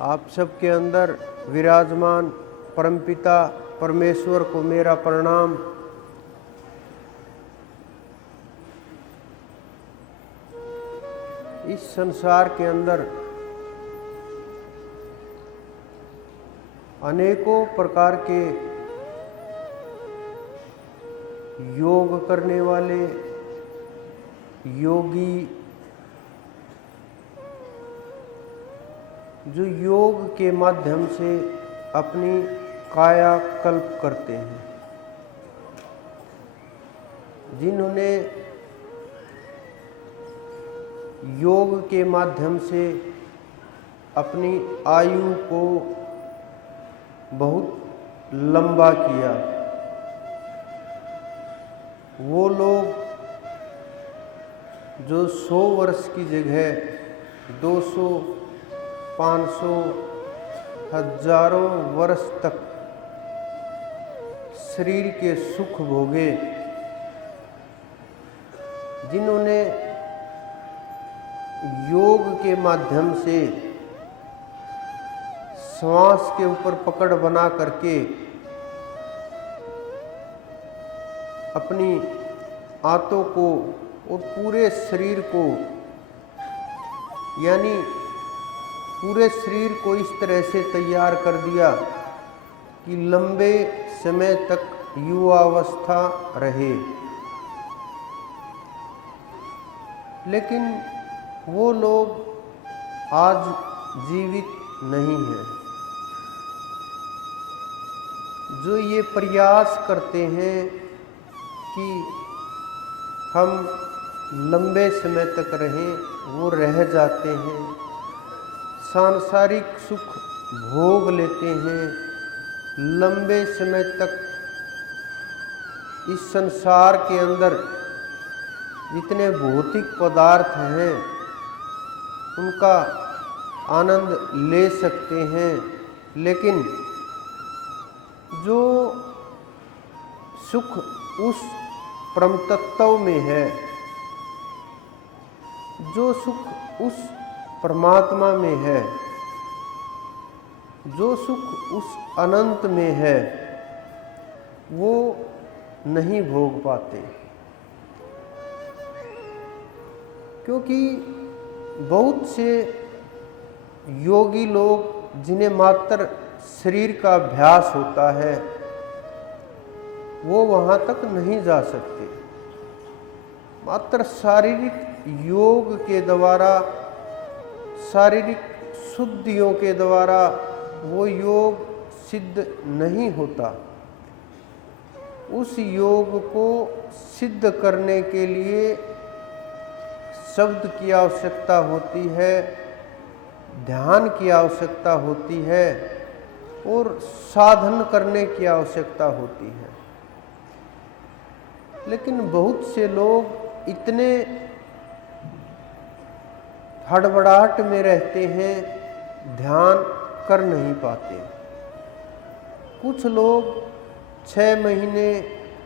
आप सबके अंदर विराजमान परमपिता परमेश्वर को मेरा प्रणाम। इस संसार के अंदर अनेकों प्रकार के योग करने वाले योगी, जो योग के माध्यम से अपनी काया कल्प करते हैं, जिन्होंने योग के माध्यम से अपनी आयु को बहुत लंबा किया, वो लोग जो 100 वर्ष की जगह 200, 500, हजारों वर्ष तक शरीर के सुख भोगे, जिन्होंने योग के माध्यम से श्वास के ऊपर पकड़ बना करके अपनी आंतों को और पूरे शरीर को, यानी पूरे शरीर को इस तरह से तैयार कर दिया कि लंबे समय तक युवावस्था रहे। लेकिन वो लोग आज जीवित नहीं हैं। जो ये प्रयास करते हैं कि हम लंबे समय तक रहें, वो रह जाते हैं, सांसारिक सुख भोग लेते हैं, लंबे समय तक इस संसार के अंदर जितने भौतिक पदार्थ हैं उनका आनंद ले सकते हैं। लेकिन जो सुख उस परम तत्व में है, जो सुख उस परमात्मा में है, जो सुख उस अनंत में है, वो नहीं भोग पाते। क्योंकि बहुत से योगी लोग जिन्हें मात्र शरीर का अभ्यास होता है, वो वहाँ तक नहीं जा सकते। मात्र शारीरिक योग के द्वारा, शारीरिक शुद्धियों के द्वारा वो योग सिद्ध नहीं होता। उस योग को सिद्ध करने के लिए शब्द की आवश्यकता होती है, ध्यान की आवश्यकता होती है और साधन करने की आवश्यकता होती है। लेकिन बहुत से लोग इतने हड़बड़ाहट में रहते हैं, ध्यान कर नहीं पाते। कुछ लोग 6 महीने,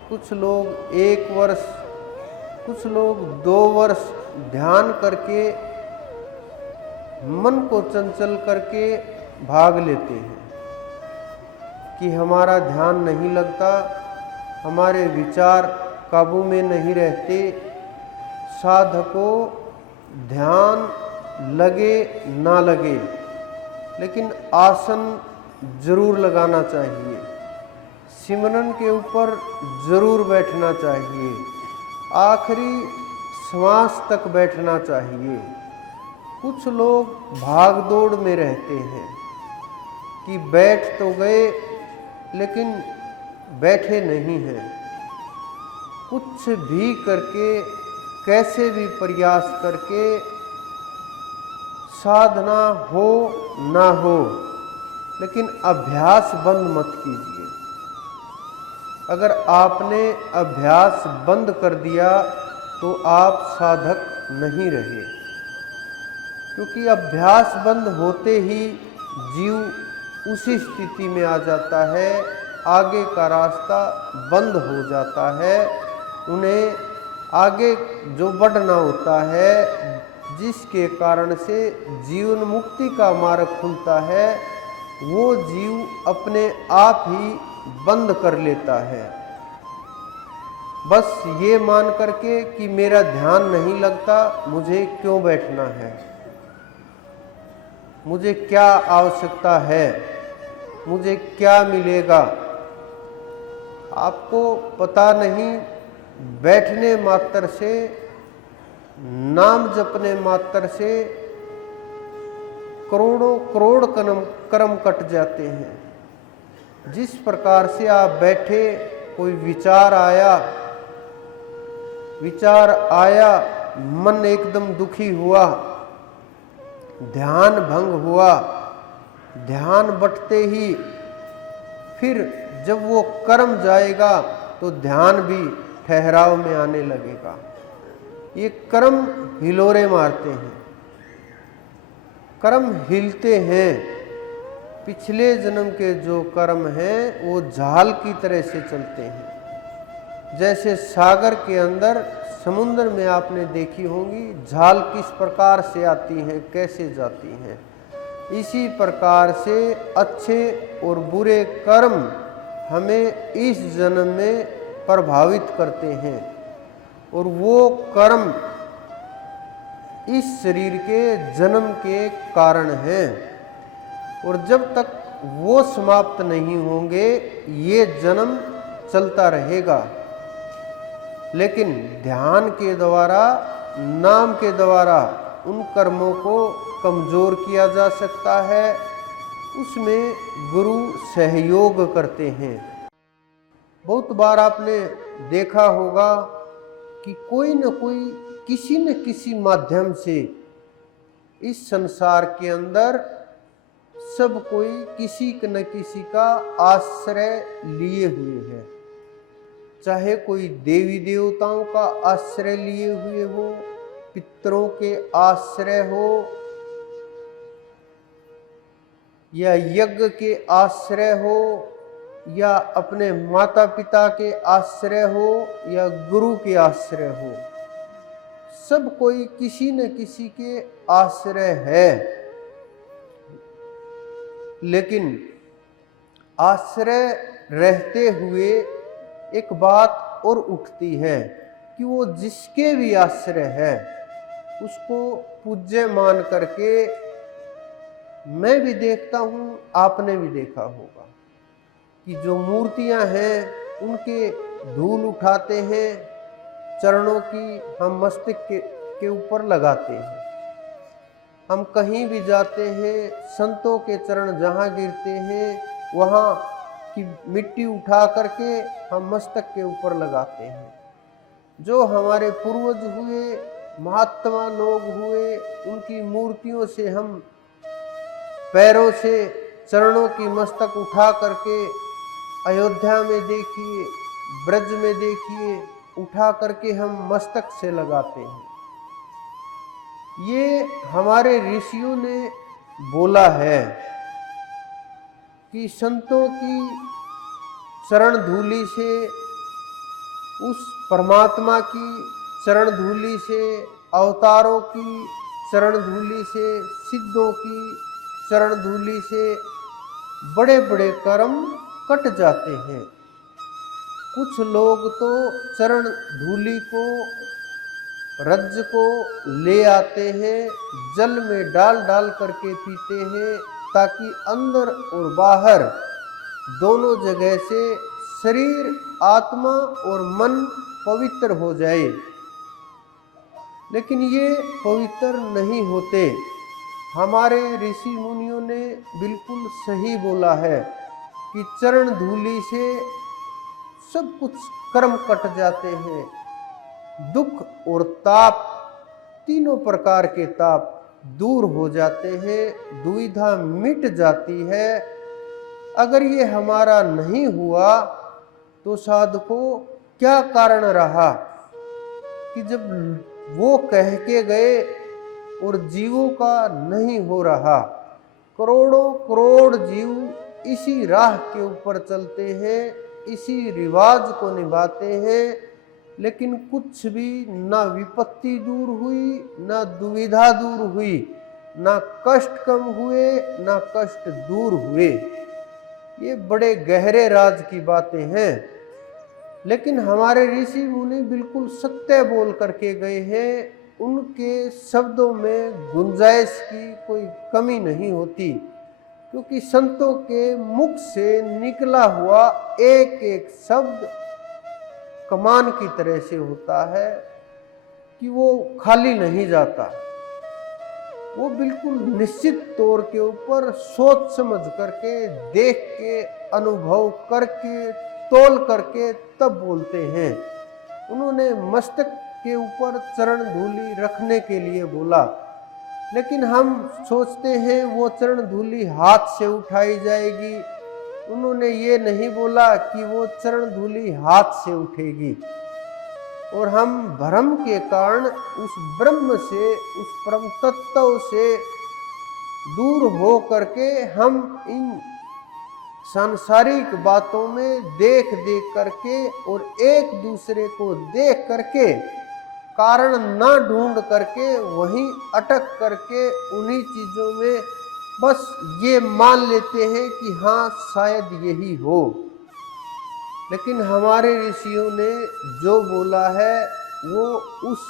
कुछ लोग 1 वर्ष, कुछ लोग 2 वर्ष ध्यान करके मन को चंचल करके भाग लेते हैं कि हमारा ध्यान नहीं लगता, हमारे विचार काबू में नहीं रहते। साधको ध्यान लगे ना लगे, लेकिन आसन जरूर लगाना चाहिए, सिमरन के ऊपर जरूर बैठना चाहिए, आखिरी श्वास तक बैठना चाहिए। कुछ लोग भाग दौड़ में रहते हैं कि बैठ तो गए लेकिन बैठे नहीं हैं। कुछ भी करके, कैसे भी प्रयास करके साधना हो ना हो, लेकिन अभ्यास बंद मत कीजिए। अगर आपने अभ्यास बंद कर दिया तो आप साधक नहीं रहे, क्योंकि अभ्यास बंद होते ही जीव उसी स्थिति में आ जाता है, आगे का रास्ता बंद हो जाता है। उन्हें आगे जो बढ़ना होता है जिसके कारण से जीवन मुक्ति का मार्ग खुलता है, वो जीव अपने आप ही बंद कर लेता है। बस ये मान करके कि मेरा ध्यान नहीं लगता, मुझे क्यों बैठना है, मुझे क्या आवश्यकता है, मुझे क्या मिलेगा। आपको पता नहीं, बैठने मात्र से, नाम जपने मात्र से करोड़ों करोड़ कर्म कट जाते हैं। जिस प्रकार से आप बैठे, कोई विचार आया, मन एकदम दुखी हुआ, ध्यान भंग हुआ, ध्यान बटते ही फिर जब वो कर्म जाएगा तो ध्यान भी ठहराव में आने लगेगा। ये कर्म हिलोरे मारते हैं, कर्म हिलते हैं। पिछले जन्म के जो कर्म हैं वो झाल की तरह से चलते हैं। जैसे सागर के अंदर, समुद्र में आपने देखी होंगी झाल किस प्रकार से आती हैं, कैसे जाती हैं। इसी प्रकार से अच्छे और बुरे कर्म हमें इस जन्म में प्रभावित करते हैं, और वो कर्म इस शरीर के जन्म के कारण हैं। और जब तक वो समाप्त नहीं होंगे, ये जन्म चलता रहेगा। लेकिन ध्यान के द्वारा, नाम के द्वारा उन कर्मों को कमजोर किया जा सकता है। उसमें गुरु सहयोग करते हैं। बहुत बार आपने देखा होगा कि कोई न कोई, किसी न किसी माध्यम से इस संसार के अंदर सब कोई किसी न किसी का आश्रय लिए हुए है। चाहे कोई देवी देवताओं का आश्रय लिए हुए हो, पितरों के आश्रय हो, या यज्ञ के आश्रय हो, या अपने माता पिता के आश्रय हो, या गुरु के आश्रय हो। सब कोई किसी न किसी के आश्रय है। लेकिन आश्रय रहते हुए एक बात और उठती है कि वो जिसके भी आश्रय है उसको पूज्य मान करके, मैं भी देखता हूँ, आपने भी देखा होगा कि जो मूर्तियां हैं उनके धूल उठाते हैं, चरणों की हम मस्तक के ऊपर लगाते हैं। हम कहीं भी जाते हैं, संतों के चरण जहाँ गिरते हैं वहाँ की मिट्टी उठा करके हम मस्तक के ऊपर लगाते हैं। जो हमारे पूर्वज हुए, महात्मा लोग हुए, उनकी मूर्तियों से हम पैरों से, चरणों की मस्तक उठा करके, अयोध्या में देखिए, ब्रज में देखिए, उठा करके हम मस्तक से लगाते हैं। ये हमारे ऋषियों ने बोला है कि संतों की चरण धूलि से, उस परमात्मा की चरण धूलि से, अवतारों की चरण धूलि से, सिद्धों की चरण धूलि से बड़े बड़े कर्म कट जाते हैं। कुछ लोग तो चरण धूलि को, रज्ज को ले आते हैं, जल में डाल डाल करके पीते हैं, ताकि अंदर और बाहर दोनों जगह से शरीर, आत्मा और मन पवित्र हो जाए। लेकिन ये पवित्र नहीं होते। हमारे ऋषि मुनियों ने बिल्कुल सही बोला है कि चरण धूलि से सब कुछ कर्म कट जाते हैं। दुख और ताप, तीनों प्रकार के ताप दूर हो जाते हैं, दुविधा मिट जाती है। अगर ये हमारा नहीं हुआ तो साधको क्या कारण रहा कि जब वो कह के गए और जीवों का नहीं हो रहा। करोड़ों करोड़ जीव इसी राह के ऊपर चलते हैं, इसी रिवाज को निभाते हैं, लेकिन कुछ भी ना विपत्ति दूर हुई, ना दुविधा दूर हुई, ना कष्ट कम हुए, ना कष्ट दूर हुए। ये बड़े गहरे राज की बातें हैं, लेकिन हमारे ऋषि मुनि बिल्कुल सत्य बोल करके गए हैं। उनके शब्दों में गुंजाइश की कोई कमी नहीं होती, क्योंकि संतों के मुख से निकला हुआ एक एक शब्द कमान की तरह से होता है कि वो खाली नहीं जाता। वो बिल्कुल निश्चित तौर के ऊपर सोच समझ करके, देख के, अनुभव करके, तोल करके तब बोलते हैं। उन्होंने मस्तक के ऊपर चरण धूलि रखने के लिए बोला, लेकिन हम सोचते हैं वो चरण धूलि हाथ से उठाई जाएगी। उन्होंने ये नहीं बोला कि वो चरण धूलि हाथ से उठेगी, और हम भ्रम के कारण उस ब्रह्म से, उस परम तत्व से दूर हो करके हम इन सांसारिक बातों में देख देख करके और एक दूसरे को देख करके कारण ना ढूंढ करके वहीं अटक करके उन्हीं चीजों में बस ये मान लेते हैं कि हाँ शायद यही हो। लेकिन हमारे ऋषियों ने जो बोला है वो उस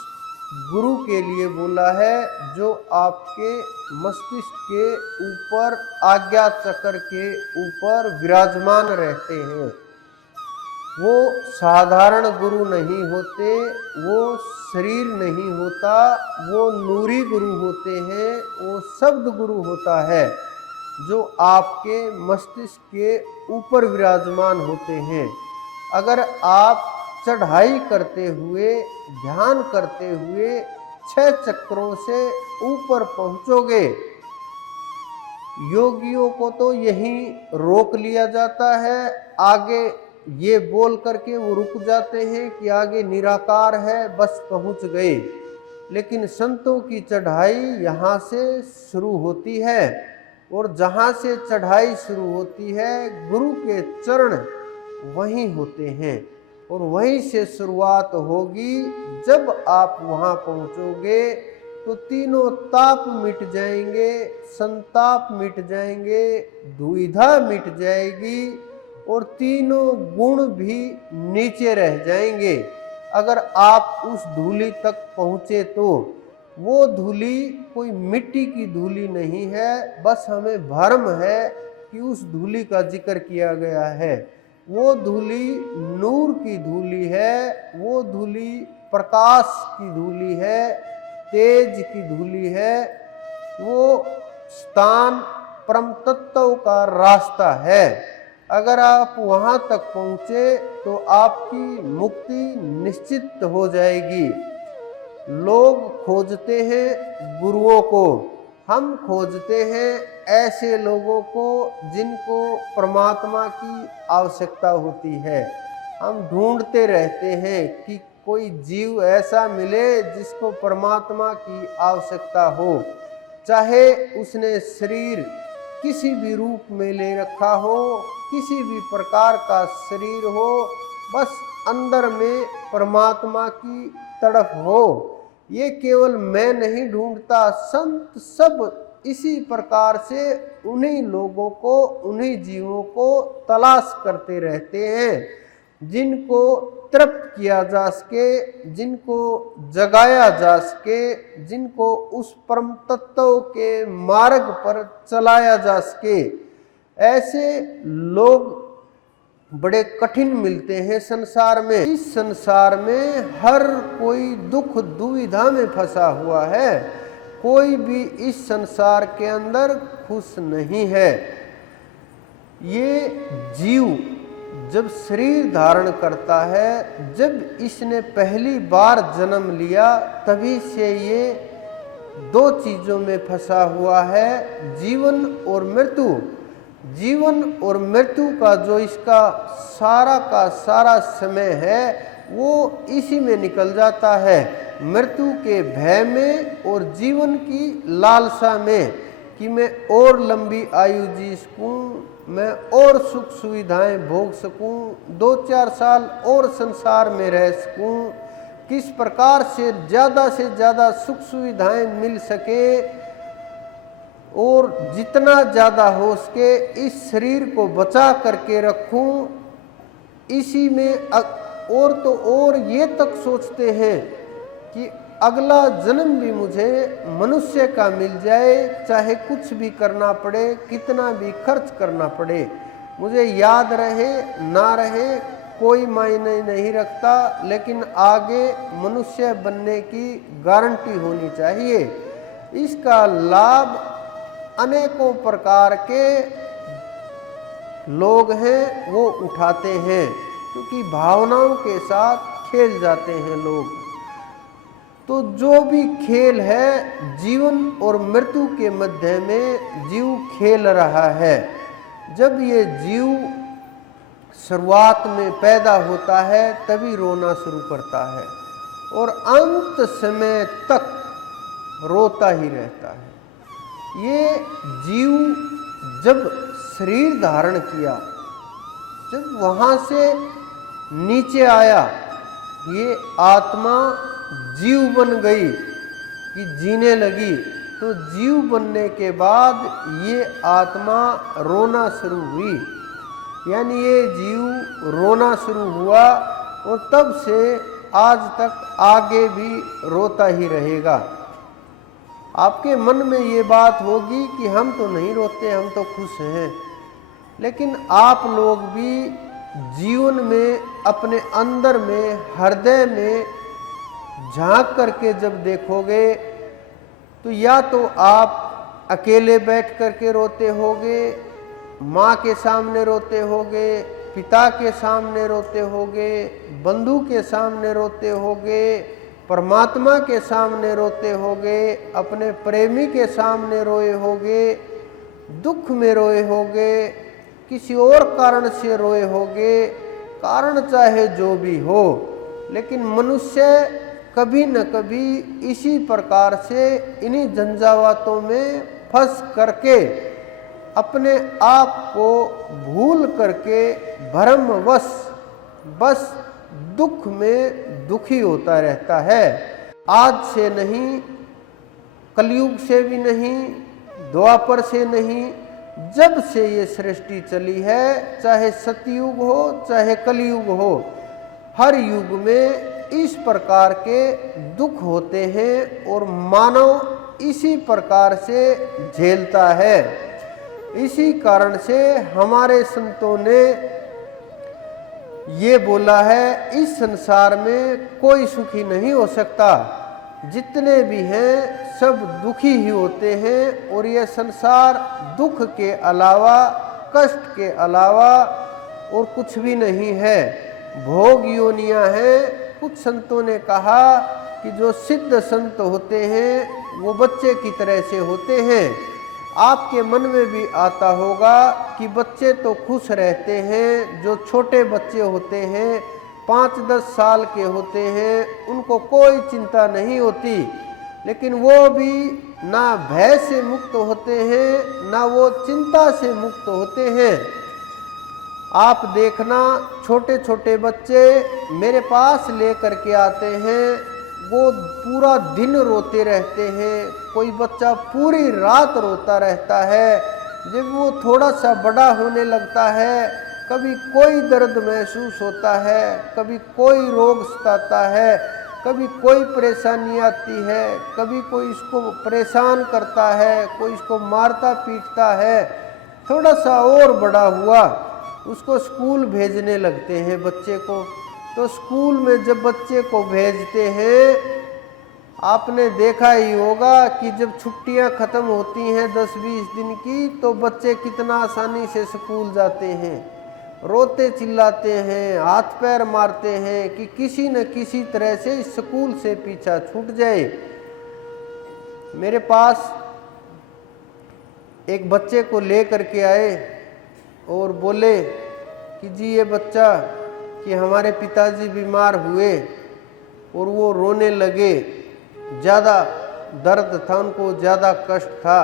गुरु के लिए बोला है जो आपके मस्तिष्क के ऊपर, आज्ञा चक्र के ऊपर विराजमान रहते हैं। वो साधारण गुरु नहीं होते, वो शरीर नहीं होता, वो नूरी गुरु होते हैं, वो शब्द गुरु होता है जो आपके मस्तिष्क के ऊपर विराजमान होते हैं। अगर आप चढ़ाई करते हुए, ध्यान करते हुए 6 चक्रों से ऊपर पहुंचोगे, योगियों को तो यहीं रोक लिया जाता है, आगे ये बोल करके वो रुक जाते हैं कि आगे निराकार है, बस पहुंच गए। लेकिन संतों की चढ़ाई यहाँ से शुरू होती है, और जहाँ से चढ़ाई शुरू होती है गुरु के चरण वहीं होते हैं, और वहीं से शुरुआत होगी। जब आप वहाँ पहुँचोगे तो तीनों ताप मिट जाएंगे, संताप मिट जाएंगे, दुविधा मिट जाएगी, और तीनों गुण भी नीचे रह जाएंगे। अगर आप उस धूलि तक पहुँचे तो वो धूलि कोई मिट्टी की धूलि नहीं है, बस हमें भ्रम है कि उस धूलि का जिक्र किया गया है। वो धूलि नूर की धूलि है, वो धूलि प्रकाश की धूलि है, तेज की धूलि है। वो स्थान परम तत्व का रास्ता है। अगर आप वहाँ तक पहुँचे तो आपकी मुक्ति निश्चित हो जाएगी। लोग खोजते हैं गुरुओं को, हम खोजते हैं ऐसे लोगों को जिनको परमात्मा की आवश्यकता होती है। हम ढूंढते रहते हैं कि कोई जीव ऐसा मिले जिसको परमात्मा की आवश्यकता हो, चाहे उसने शरीर किसी भी रूप में ले रखा हो, किसी भी प्रकार का शरीर हो, बस अंदर में परमात्मा की तड़प हो। ये केवल मैं नहीं ढूंढता, संत सब इसी प्रकार से उन्हीं लोगों को, उन्हीं जीवों को तलाश करते रहते हैं जिनको तृप्त किया जा सके, जिनको जगाया जा सके, जिनको उस परम तत्व के मार्ग पर चलाया जा सके। ऐसे लोग बड़े कठिन मिलते हैं संसार में। इस संसार में हर कोई दुख दुविधा में फंसा हुआ है, कोई भी इस संसार के अंदर खुश नहीं है। ये जीव जब शरीर धारण करता है, जब इसने पहली बार जन्म लिया, तभी से ये दो चीजों में फंसा हुआ है, जीवन और मृत्यु। जीवन और मृत्यु का जो इसका सारा का सारा समय है वो इसी में निकल जाता है, मृत्यु के भय में और जीवन की लालसा में। कि मैं और लंबी आयु जी सकूं, मैं और सुख सुविधाएं भोग सकूं, 2-4 साल और संसार में रह सकूं, किस प्रकार से ज़्यादा सुख सुविधाएं मिल सके और जितना ज़्यादा हो सके इस शरीर को बचा करके रखूं। इसी में और तो और ये तक सोचते हैं कि अगला जन्म भी मुझे मनुष्य का मिल जाए, चाहे कुछ भी करना पड़े, कितना भी खर्च करना पड़े, मुझे याद रहे ना रहे कोई मायने नहीं रखता, लेकिन आगे मनुष्य बनने की गारंटी होनी चाहिए। इसका लाभ अनेकों प्रकार के लोग हैं वो उठाते हैं, क्योंकि भावनाओं के साथ खेल जाते हैं लोग। तो जो भी खेल है, जीवन और मृत्यु के मध्य में जीव खेल रहा है। जब ये जीव शुरुआत में पैदा होता है तभी रोना शुरू करता है और अंत समय तक रोता ही रहता है। ये जीव जब शरीर धारण किया, जब वहाँ से नीचे आया, ये आत्मा जीव बन गई कि जीने लगी, तो जीव बनने के बाद ये आत्मा रोना शुरू हुई, यानी ये जीव रोना शुरू हुआ और तब से आज तक आगे भी रोता ही रहेगा। आपके मन में ये बात होगी कि हम तो नहीं रोते, हम तो खुश हैं, लेकिन आप लोग भी जीवन में अपने अंदर में हृदय में झांक करके जब देखोगे तो या तो आप अकेले बैठ करके रोते होगे, माँ के सामने रोते होगे, पिता के सामने रोते होगे, बंधु के सामने रोते होगे, परमात्मा के सामने रोते होगे, अपने प्रेमी के सामने रोए होगे, दुख में रोए होगे, किसी और कारण से रोए होगे, कारण चाहे जो भी हो, लेकिन मनुष्य कभी न कभी इसी प्रकार से इन्हीं झंझावातों में फंस करके अपने आप को भूल करके भ्रमवश बस दुख में दुखी होता रहता है। आज से नहीं, कलयुग से भी नहीं, द्वापर से नहीं, जब से ये सृष्टि चली है, चाहे सतयुग हो चाहे कलयुग हो, हर युग में इस प्रकार के दुख होते हैं और मानव इसी प्रकार से झेलता है। इसी कारण से हमारे संतों ने ये बोला है, इस संसार में कोई सुखी नहीं हो सकता, जितने भी हैं सब दुखी ही होते हैं और यह संसार दुख के अलावा, कष्ट के अलावा और कुछ भी नहीं है, भोग योनियां हैं। कुछ संतों ने कहा कि जो सिद्ध संत होते हैं वो बच्चे की तरह से होते हैं। आपके मन में भी आता होगा कि बच्चे तो खुश रहते हैं, जो छोटे बच्चे होते हैं 5-10 साल के होते हैं, उनको कोई चिंता नहीं होती, लेकिन वो भी ना भय से मुक्त होते हैं ना वो चिंता से मुक्त होते हैं। आप देखना, छोटे छोटे बच्चे मेरे पास लेकर के आते हैं, वो पूरा दिन रोते रहते हैं, कोई बच्चा पूरी रात रोता रहता है। जब वो थोड़ा सा बड़ा होने लगता है, कभी कोई दर्द महसूस होता है, कभी कोई रोग सताता है, कभी कोई परेशानी आती है, कभी कोई इसको परेशान करता है, कोई इसको मारता पीटता है, थोड़ा सा और बड़ा हुआ उसको स्कूल भेजने लगते हैं बच्चे को। तो स्कूल में जब बच्चे को भेजते हैं, आपने देखा ही होगा कि जब छुट्टियां ख़त्म होती हैं 10-20 दिन की, तो बच्चे कितना आसानी से स्कूल जाते हैं, रोते चिल्लाते हैं, हाथ पैर मारते हैं कि किसी न किसी तरह से स्कूल से पीछा छूट जाए। मेरे पास एक बच्चे को ले करके आए और बोले कि जी ये बच्चा कि हमारे पिताजी बीमार हुए और वो रोने लगे, ज़्यादा दर्द था उनको, ज़्यादा कष्ट था,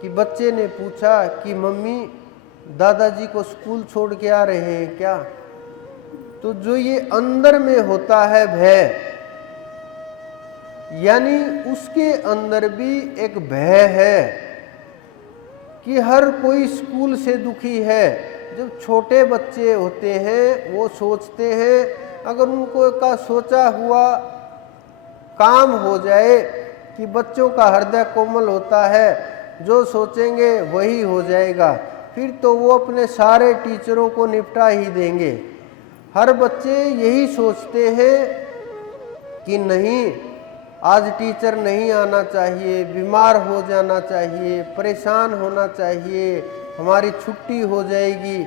कि बच्चे ने पूछा कि मम्मी दादाजी को स्कूल छोड़ के आ रहे हैं क्या? तो जो ये अंदर में होता है भय, यानी उसके अंदर भी एक भय है कि हर कोई स्कूल से दुखी है। जब छोटे बच्चे होते हैं वो सोचते हैं अगर उनको का सोचा हुआ काम हो जाए, कि बच्चों का हृदय कोमल होता है, जो सोचेंगे वही हो जाएगा, फिर तो वो अपने सारे टीचरों को निपटा ही देंगे। हर बच्चे यही सोचते हैं कि नहीं, आज टीचर नहीं आना चाहिए, बीमार हो जाना चाहिए, परेशान होना चाहिए, हमारी छुट्टी हो जाएगी।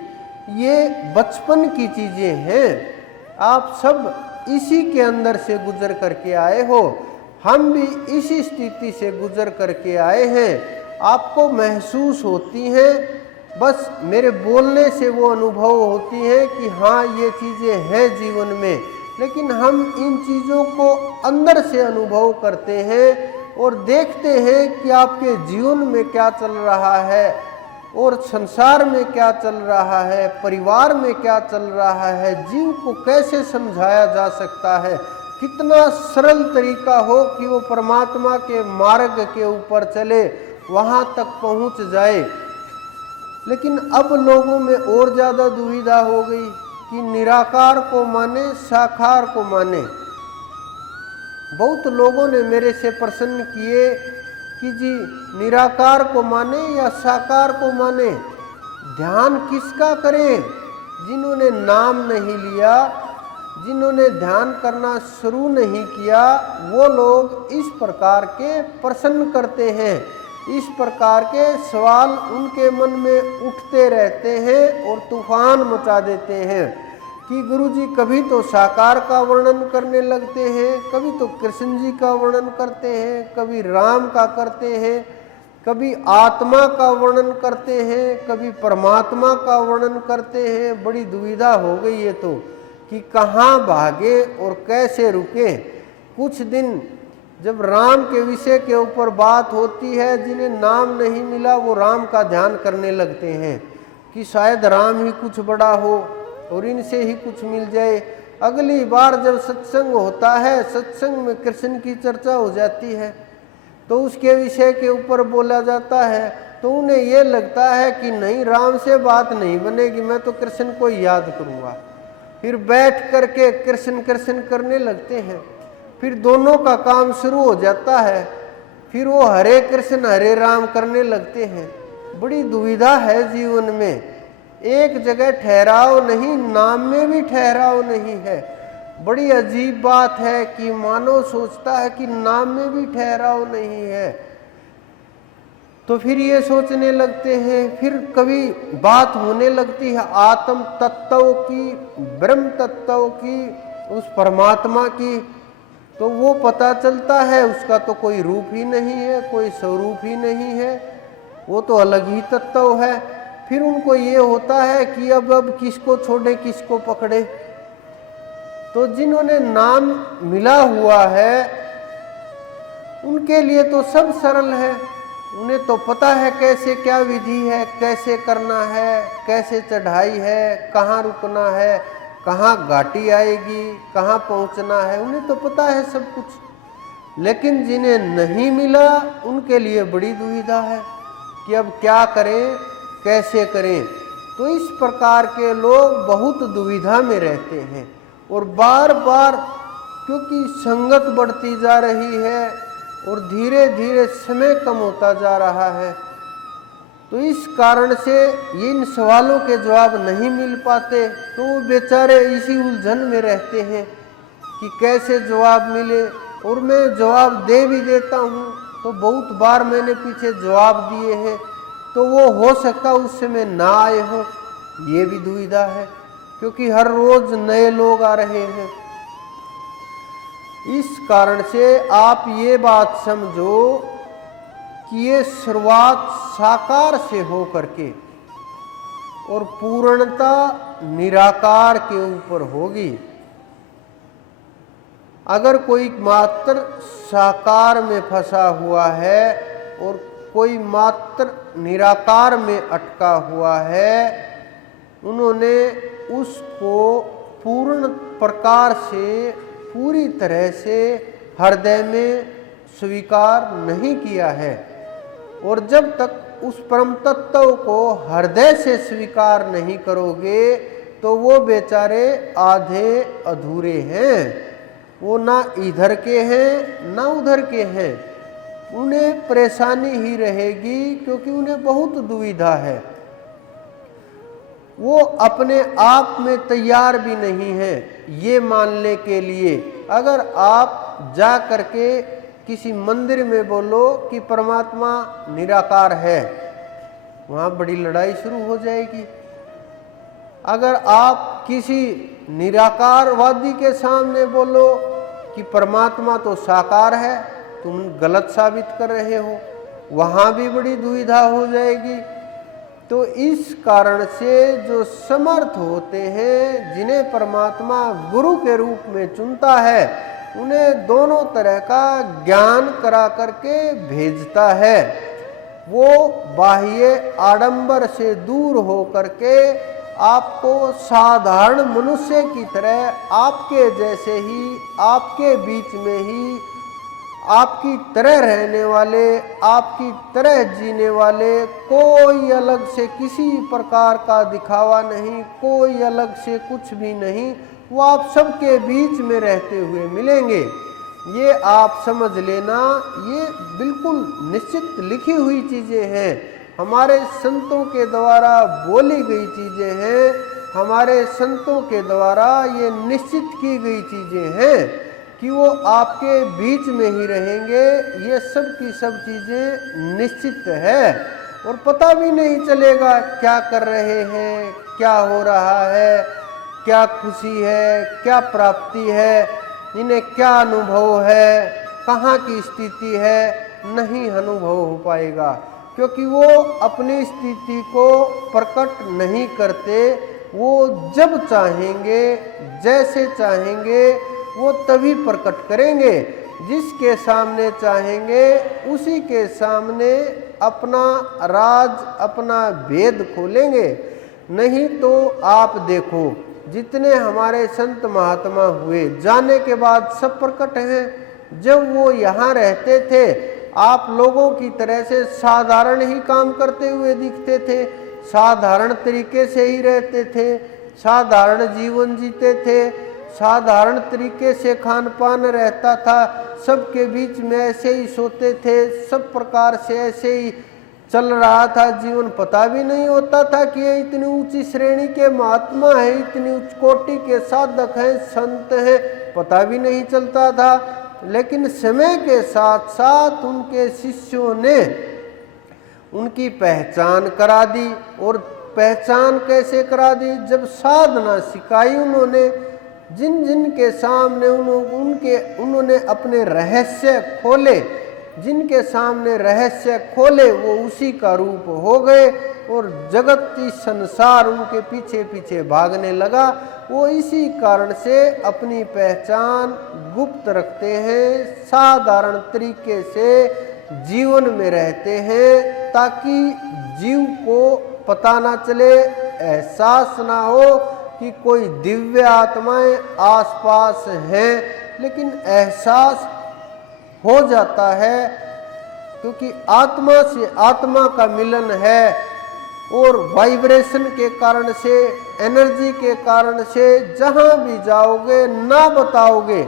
ये बचपन की चीज़ें हैं। आप सब इसी के अंदर से गुजर करके आए हो, हम भी इसी स्थिति से गुजर करके आए हैं। आपको महसूस होती हैं, बस मेरे बोलने से वो अनुभव होती है कि हाँ ये चीज़ें हैं जीवन में, लेकिन हम इन चीज़ों को अंदर से अनुभव करते हैं और देखते हैं कि आपके जीवन में क्या चल रहा है और संसार में क्या चल रहा है, परिवार में क्या चल रहा है, जीव को कैसे समझाया जा सकता है, कितना सरल तरीका हो कि वो परमात्मा के मार्ग के ऊपर चले, वहाँ तक पहुँच जाए। लेकिन अब लोगों में और ज़्यादा दुविधा हो गई कि निराकार को माने साकार को माने। बहुत लोगों ने मेरे से प्रश्न किए कि जी निराकार को माने या साकार को माने, ध्यान किसका करें? जिन्होंने नाम नहीं लिया, जिन्होंने ध्यान करना शुरू नहीं किया, वो लोग इस प्रकार के प्रश्न करते हैं, इस प्रकार के सवाल उनके मन में उठते रहते हैं और तूफान मचा देते हैं कि गुरुजी कभी तो साकार का वर्णन करने लगते हैं, कभी तो कृष्ण जी का वर्णन करते हैं, कभी राम का करते हैं, कभी आत्मा का वर्णन करते हैं, कभी परमात्मा का वर्णन करते हैं। बड़ी दुविधा हो गई है तो कि कहाँ भागे और कैसे रुके। कुछ दिन जब राम के विषय के ऊपर बात होती है, जिन्हें नाम नहीं मिला वो राम का ध्यान करने लगते हैं कि शायद राम ही कुछ बड़ा हो और इनसे ही कुछ मिल जाए। अगली बार जब सत्संग होता है, सत्संग में कृष्ण की चर्चा हो जाती है तो उसके विषय के ऊपर बोला जाता है, तो उन्हें ये लगता है कि नहीं, राम से बात नहीं बनेगी, मैं तो कृष्ण को याद करूँगा। फिर बैठ करके कृष्ण कृष्ण करने लगते हैं, फिर दोनों का काम शुरू हो जाता है, फिर वो हरे कृष्ण हरे राम करने लगते हैं। बड़ी दुविधा है जीवन में, एक जगह ठहराव नहीं, नाम में भी ठहराव नहीं है। बड़ी अजीब बात है कि मानव सोचता है कि नाम में भी ठहराव नहीं है, तो फिर ये सोचने लगते हैं। फिर कभी बात होने लगती है आत्म तत्व की, ब्रह्म तत्व की, उस परमात्मा की, तो वो पता चलता है उसका तो कोई रूप ही नहीं है, कोई स्वरूप ही नहीं है, वो तो अलग ही तत्व है। फिर उनको ये होता है कि अब किसको छोड़े किसको पकड़े। तो जिन्होंने नाम मिला हुआ है उनके लिए तो सब सरल है, उन्हें तो पता है कैसे क्या विधि है, कैसे करना है, कैसे चढ़ाई है, कहाँ रुकना है, कहाँ घाटी आएगी, कहाँ पहुँचना है, उन्हें तो पता है सब कुछ। लेकिन जिन्हें नहीं मिला उनके लिए बड़ी दुविधा है कि अब क्या करें, कैसे करें। तो इस प्रकार के लोग बहुत दुविधा में रहते हैं और बार बार, क्योंकि संगत बढ़ती जा रही है और धीरे धीरे समय कम होता जा रहा है, तो इस कारण से इन सवालों के जवाब नहीं मिल पाते, तो वो बेचारे इसी उलझन में रहते हैं कि कैसे जवाब मिले। और मैं जवाब दे भी देता हूँ तो बहुत बार मैंने पीछे जवाब दिए हैं, तो वो हो सकता उस समय ना आए हो, ये भी दुविधा है, क्योंकि हर रोज नए लोग आ रहे हैं। इस कारण से आप ये बात समझो कि ये शुरुआत साकार से हो करके और पूर्णता निराकार के ऊपर होगी। अगर कोई मात्र साकार में फंसा हुआ है और कोई मात्र निराकार में अटका हुआ है, उन्होंने उसको पूर्ण प्रकार से, पूरी तरह से हृदय में स्वीकार नहीं किया है। और जब तक उस परम तत्व को हृदय से स्वीकार नहीं करोगे तो वो बेचारे आधे अधूरे हैं, वो ना इधर के हैं ना उधर के हैं, उन्हें परेशानी ही रहेगी, क्योंकि उन्हें बहुत दुविधा है। वो अपने आप में तैयार भी नहीं है ये मानने के लिए। अगर आप जा करके किसी मंदिर में बोलो कि परमात्मा निराकार है, वहाँ बड़ी लड़ाई शुरू हो जाएगी। अगर आप किसी निराकारवादी के सामने बोलो कि परमात्मा तो साकार है, तुम गलत साबित कर रहे हो, वहाँ भी बड़ी दुविधा हो जाएगी। तो इस कारण से जो समर्थ होते हैं, जिन्हें परमात्मा गुरु के रूप में चुनता है, उन्हें दोनों तरह का ज्ञान करा करके भेजता है। वो बाह्य आडंबर से दूर हो करके आपको साधारण मनुष्य की तरह, आपके जैसे ही, आपके बीच में ही, आपकी तरह रहने वाले, आपकी तरह जीने वाले, कोई अलग से किसी प्रकार का दिखावा नहीं, कोई अलग से कुछ भी नहीं, वो आप सबके बीच में रहते हुए मिलेंगे। ये आप समझ लेना, ये बिल्कुल निश्चित लिखी हुई चीज़ें हैं, हमारे संतों के द्वारा बोली गई चीज़ें हैं, हमारे संतों के द्वारा ये निश्चित की गई चीज़ें हैं कि वो आपके बीच में ही रहेंगे। ये सब की सब चीज़ें निश्चित है और पता भी नहीं चलेगा क्या कर रहे हैं, क्या हो रहा है, क्या खुशी है, क्या प्राप्ति है, इन्हें क्या अनुभव है, कहाँ की स्थिति है, नहीं अनुभव हो पाएगा, क्योंकि वो अपनी स्थिति को प्रकट नहीं करते। वो जब चाहेंगे, जैसे चाहेंगे, वो तभी प्रकट करेंगे। जिसके सामने चाहेंगे उसी के सामने अपना राज, अपना भेद खोलेंगे। नहीं तो आप देखो, जितने हमारे संत महात्मा हुए, जाने के बाद सब प्रकट हैं। जब वो यहाँ रहते थे, आप लोगों की तरह से साधारण ही काम करते हुए दिखते थे, साधारण तरीके से ही रहते थे, साधारण जीवन जीते थे, साधारण तरीके से खान पान रहता था, सबके बीच में ऐसे ही सोते थे, सब प्रकार से ऐसे ही चल रहा था जीवन। पता भी नहीं होता था कि ये इतनी ऊंची श्रेणी के महात्मा हैं, इतनी उच्च कोटि के साधक हैं, संत हैं, पता भी नहीं चलता था। लेकिन समय के साथ साथ उनके शिष्यों ने उनकी पहचान करा दी। और पहचान कैसे करा दी? जब साधना सिखाई उन्होंने, जिन जिन के सामने उन्होंने अपने रहस्य खोले, जिनके सामने रहस्य खोले वो उसी का रूप हो गए और जगती संसार उनके पीछे पीछे भागने लगा। वो इसी कारण से अपनी पहचान गुप्त रखते हैं, साधारण तरीके से जीवन में रहते हैं, ताकि जीव को पता ना चले, एहसास ना हो कि कोई दिव्य आत्माएं आसपास हैं। लेकिन एहसास हो जाता है, क्योंकि आत्मा से आत्मा का मिलन है और वाइब्रेशन के कारण से, एनर्जी के कारण से जहाँ भी जाओगे, ना बताओगे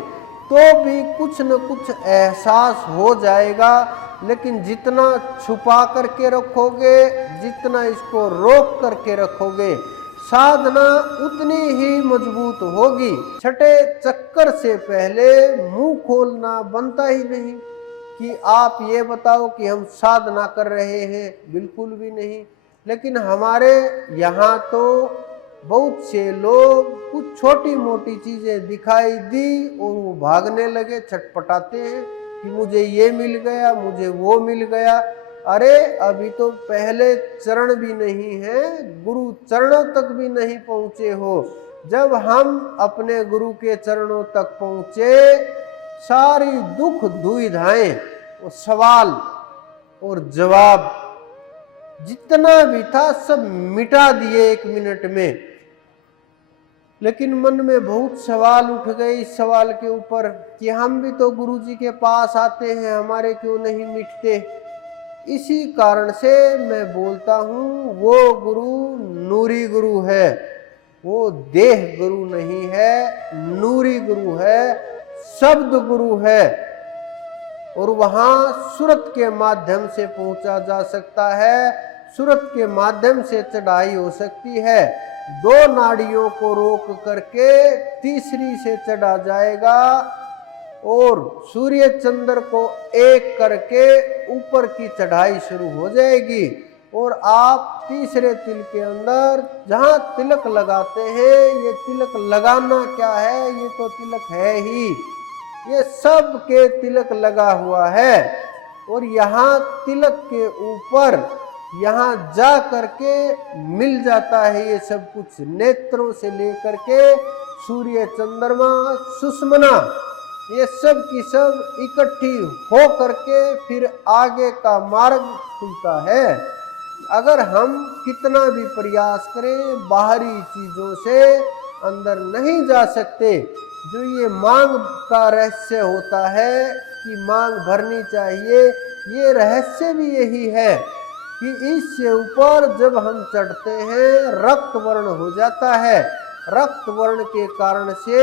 तो भी कुछ न कुछ एहसास हो जाएगा। लेकिन जितना छुपा करके रखोगे, जितना इसको रोक करके रखोगे, साधना उतनी ही मजबूत होगी। छठे चक्कर से पहले मुंह खोलना बनता ही नहीं कि आप ये बताओ कि हम साधना कर रहे हैं, बिल्कुल भी नहीं। लेकिन हमारे यहाँ तो बहुत से लोग कुछ छोटी मोटी चीजें दिखाई दी और वो भागने लगे, छटपटाते हैं कि मुझे ये मिल गया, मुझे वो मिल गया। अरे अभी तो पहले चरण भी नहीं है, गुरु चरणों तक भी नहीं पहुँचे हो। जब हम अपने गुरु के चरणों तक पहुँचे, सारी दुख दुविधाएं, वो सवाल और जवाब जितना भी था सब मिटा दिए 1 मिनट में। लेकिन मन में बहुत सवाल उठ गए इस सवाल के ऊपर कि हम भी तो गुरु जी के पास आते हैं, हमारे क्यों नहीं मिटते। इसी कारण से मैं बोलता हूँ वो गुरु नूरी गुरु है, वो देह गुरु नहीं है, नूरी गुरु है, शब्द गुरु है। और वहां सूरत के माध्यम से पहुंचा जा सकता है, सूरत के माध्यम से चढ़ाई हो सकती है। 2 नाड़ियों को रोक करके तीसरी से चढ़ा जाएगा और सूर्य चंद्र को एक करके ऊपर की चढ़ाई शुरू हो जाएगी। और आप तीसरे तिल के अंदर जहां तिलक लगाते हैं, ये तिलक लगाना क्या है, ये तो तिलक है ही, ये सब के तिलक लगा हुआ है। और यहाँ तिलक के ऊपर यहाँ जा करके मिल जाता है ये सब कुछ, नेत्रों से लेकर के सूर्य चंद्रमा सुषमना, ये सब की सब इकट्ठी हो करके फिर आगे का मार्ग खुलता है। अगर हम कितना भी प्रयास करें बाहरी चीजों से अंदर नहीं जा सकते। जो ये मांग का रहस्य होता है कि मांग भरनी चाहिए, ये रहस्य भी यही है कि इससे ऊपर जब हम चढ़ते हैं रक्त वर्ण हो जाता है। रक्त वर्ण के कारण से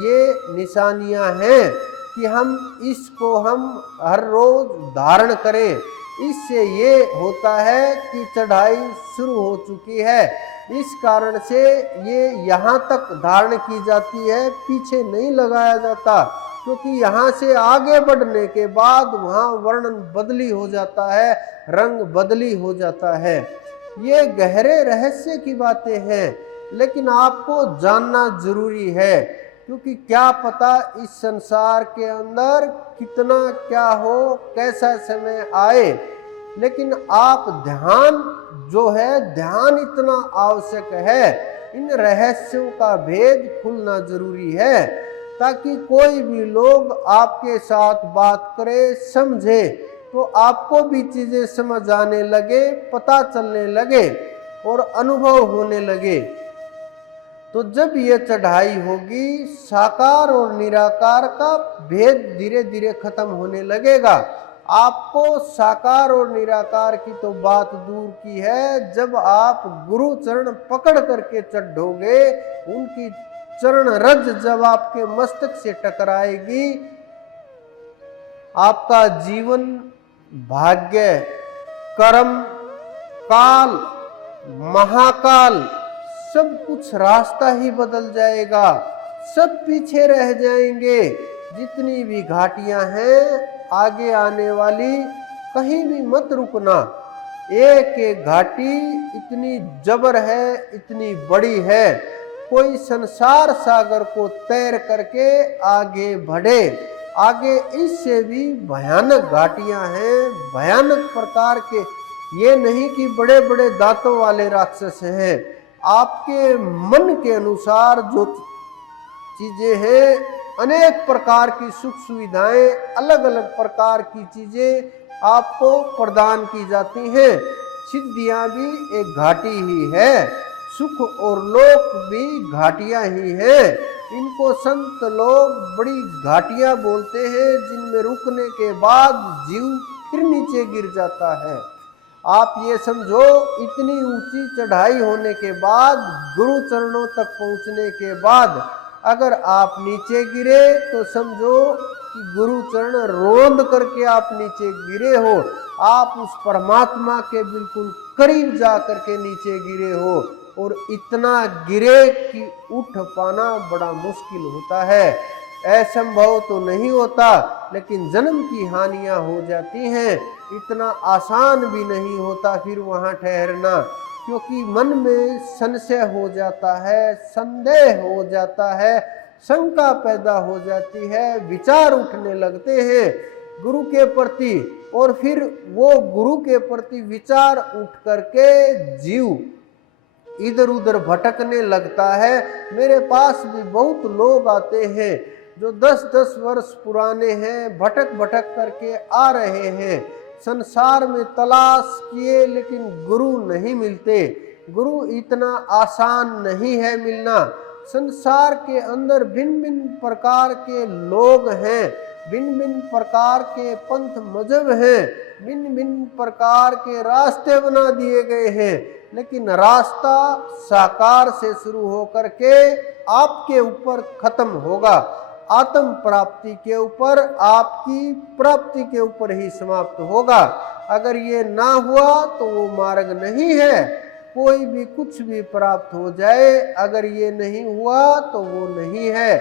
ये निशानियां हैं कि हम इसको हम हर रोज धारण करें। इससे ये होता है कि चढ़ाई शुरू हो चुकी है, इस कारण से ये यहाँ तक धारण की जाती है, पीछे नहीं लगाया जाता। क्योंकि यहाँ से आगे बढ़ने के बाद वहाँ वर्णन बदली हो जाता है, रंग बदली हो जाता है। ये गहरे रहस्य की बातें हैं, लेकिन आपको जानना जरूरी है। क्योंकि क्या पता इस संसार के अंदर कितना क्या हो, कैसा समय आए। लेकिन आप ध्यान जो है, ध्यान इतना आवश्यक है, इन रहस्यों का भेद खुलना जरूरी है, ताकि कोई भी लोग आपके साथ बात करे, समझे, तो आपको भी चीजें समझ आने लगे, पता चलने लगे और अनुभव होने लगे। तो जब ये चढ़ाई होगी, साकार और निराकार का भेद धीरे धीरे खत्म होने लगेगा। आपको साकार और निराकार की तो बात दूर की है, जब आप गुरु चरण पकड़ करके चढ़ोगे, उनकी चरण रज जब आपके मस्तक से टकराएगी, आपका जीवन, भाग्य, कर्म, काल, महाकाल सब कुछ रास्ता ही बदल जाएगा। सब पीछे रह जाएंगे। जितनी भी घाटियां हैं आगे आने वाली, कहीं भी मत रुकना। एक एक घाटी इतनी जबर है, इतनी बड़ी है, कोई संसार सागर को तैर करके आगे बढ़े। आगे इससे भी भयानक घाटियां हैं, भयानक प्रकार के। ये नहीं कि बड़े बड़े दांतों वाले राक्षस हैं। आपके मन के अनुसार जो चीजें हैं, अनेक प्रकार की सुख सुविधाएं, अलग अलग प्रकार की चीजें आपको प्रदान की जाती हैं। सिद्धियां भी एक घाटी ही है, सुख और लोक भी घाटियां ही हैं। इनको संत लोग बड़ी घाटियां बोलते हैं, जिनमें रुकने के बाद जीव फिर नीचे गिर जाता है। आप ये समझो, इतनी ऊंची चढ़ाई होने के बाद, गुरु चरणों तक पहुंचने के बाद अगर आप नीचे गिरे तो समझो कि गुरु चरण रोंद करके आप नीचे गिरे हो। आप उस परमात्मा के बिल्कुल करीब जा करके नीचे गिरे हो, और इतना गिरे कि उठ पाना बड़ा मुश्किल होता है। असंभव तो नहीं होता, लेकिन जन्म की हानियां हो जाती हैं। इतना आसान भी नहीं होता फिर वहां ठहरना, क्योंकि मन में संशय हो जाता है, संदेह हो जाता है, शंका पैदा हो जाती है, विचार उठने लगते हैं गुरु के प्रति। और फिर वो गुरु के प्रति विचार उठ करके जीव इधर उधर भटकने लगता है। मेरे पास भी बहुत लोग आते हैं जो 10-10 वर्ष पुराने हैं, भटक भटक करके आ रहे हैं। संसार में तलाश किए लेकिन गुरु नहीं मिलते। गुरु इतना आसान नहीं है मिलना। संसार के अंदर भिन्न भिन्न प्रकार के लोग हैं, भिन्न भिन्न प्रकार के पंथ मजहब हैं, भिन्न भिन्न प्रकार के रास्ते बना दिए गए हैं, लेकिन रास्ता साकार से शुरू होकर के आपके ऊपर खत्म होगा। आत्म प्राप्ति के ऊपर, आपकी प्राप्ति के ऊपर ही समाप्त होगा। अगर ये ना हुआ तो वो मार्ग नहीं है। कोई भी कुछ भी प्राप्त हो जाए, अगर ये नहीं हुआ तो वो नहीं है।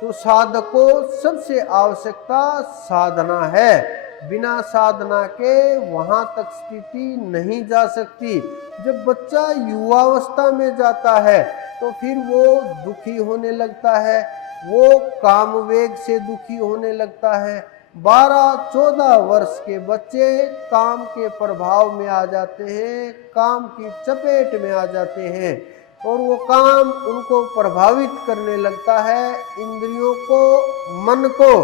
तो साधक को सबसे आवश्यकता साधना है। बिना साधना के वहां तक स्थिति नहीं जा सकती। जब बच्चा युवावस्था में जाता है तो फिर वो दुखी होने लगता है, वो काम वेग से दुखी होने लगता है। 12-14 वर्ष के बच्चे काम के प्रभाव में आ जाते हैं, काम की चपेट में आ जाते हैं और वो काम उनको प्रभावित करने लगता है। इंद्रियों को, मन को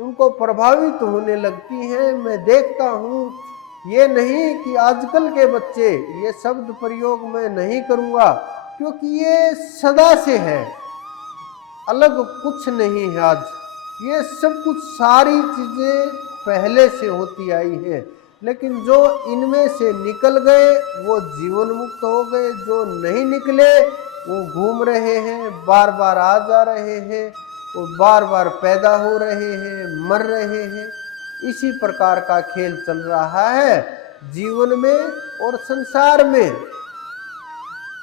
उनको प्रभावित होने लगती हैं। मैं देखता हूँ, ये नहीं कि आजकल के बच्चे, ये शब्द प्रयोग मैं नहीं करूँगा क्योंकि ये सदा से है, अलग कुछ नहीं है। आज ये सब कुछ सारी चीज़ें पहले से होती आई है, लेकिन जो इनमें से निकल गए वो जीवन मुक्त हो गए, जो नहीं निकले वो घूम रहे हैं, बार बार आ जा रहे हैं, वो बार बार पैदा हो रहे हैं, मर रहे हैं। इसी प्रकार का खेल चल रहा है जीवन में और संसार में।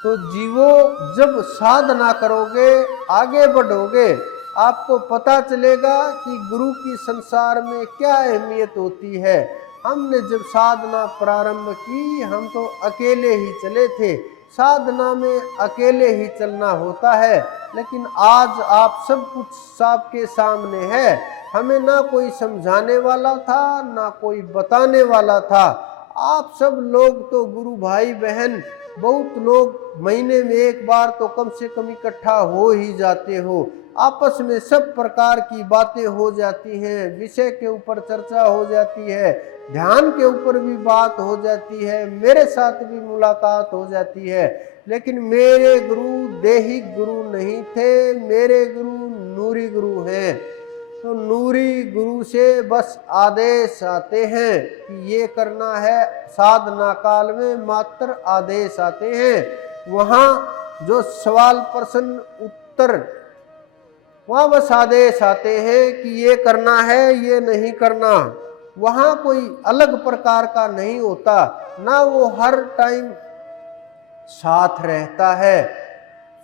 तो जीवो, जब साधना करोगे, आगे बढ़ोगे, आपको पता चलेगा कि गुरु की संसार में क्या अहमियत होती है। हमने जब साधना प्रारंभ की, हम तो अकेले ही चले थे। साधना में अकेले ही चलना होता है, लेकिन आज आप सब कुछ सबके सामने है। हमें ना कोई समझाने वाला था, ना कोई बताने वाला था। आप सब लोग तो गुरु भाई बहन, बहुत लोग महीने में एक बार तो कम से कम इकट्ठा हो ही जाते हो। आपस में सब प्रकार की बातें हो जाती हैं, विषय के ऊपर चर्चा हो जाती है, ध्यान के ऊपर भी बात हो जाती है, मेरे साथ भी मुलाकात हो जाती है। लेकिन मेरे गुरु देहिक गुरु नहीं थे, मेरे गुरु नूरी गुरु हैं। तो नूरी गुरु से बस आदेश आते हैं कि ये करना है। साधना काल में मात्र आदेश आते हैं। वहाँ जो सवाल प्रश्न उत्तर, वहाँ बस आदेश आते हैं कि ये करना है, ये नहीं करना। वहाँ कोई अलग प्रकार का नहीं होता, ना वो हर टाइम साथ रहता है।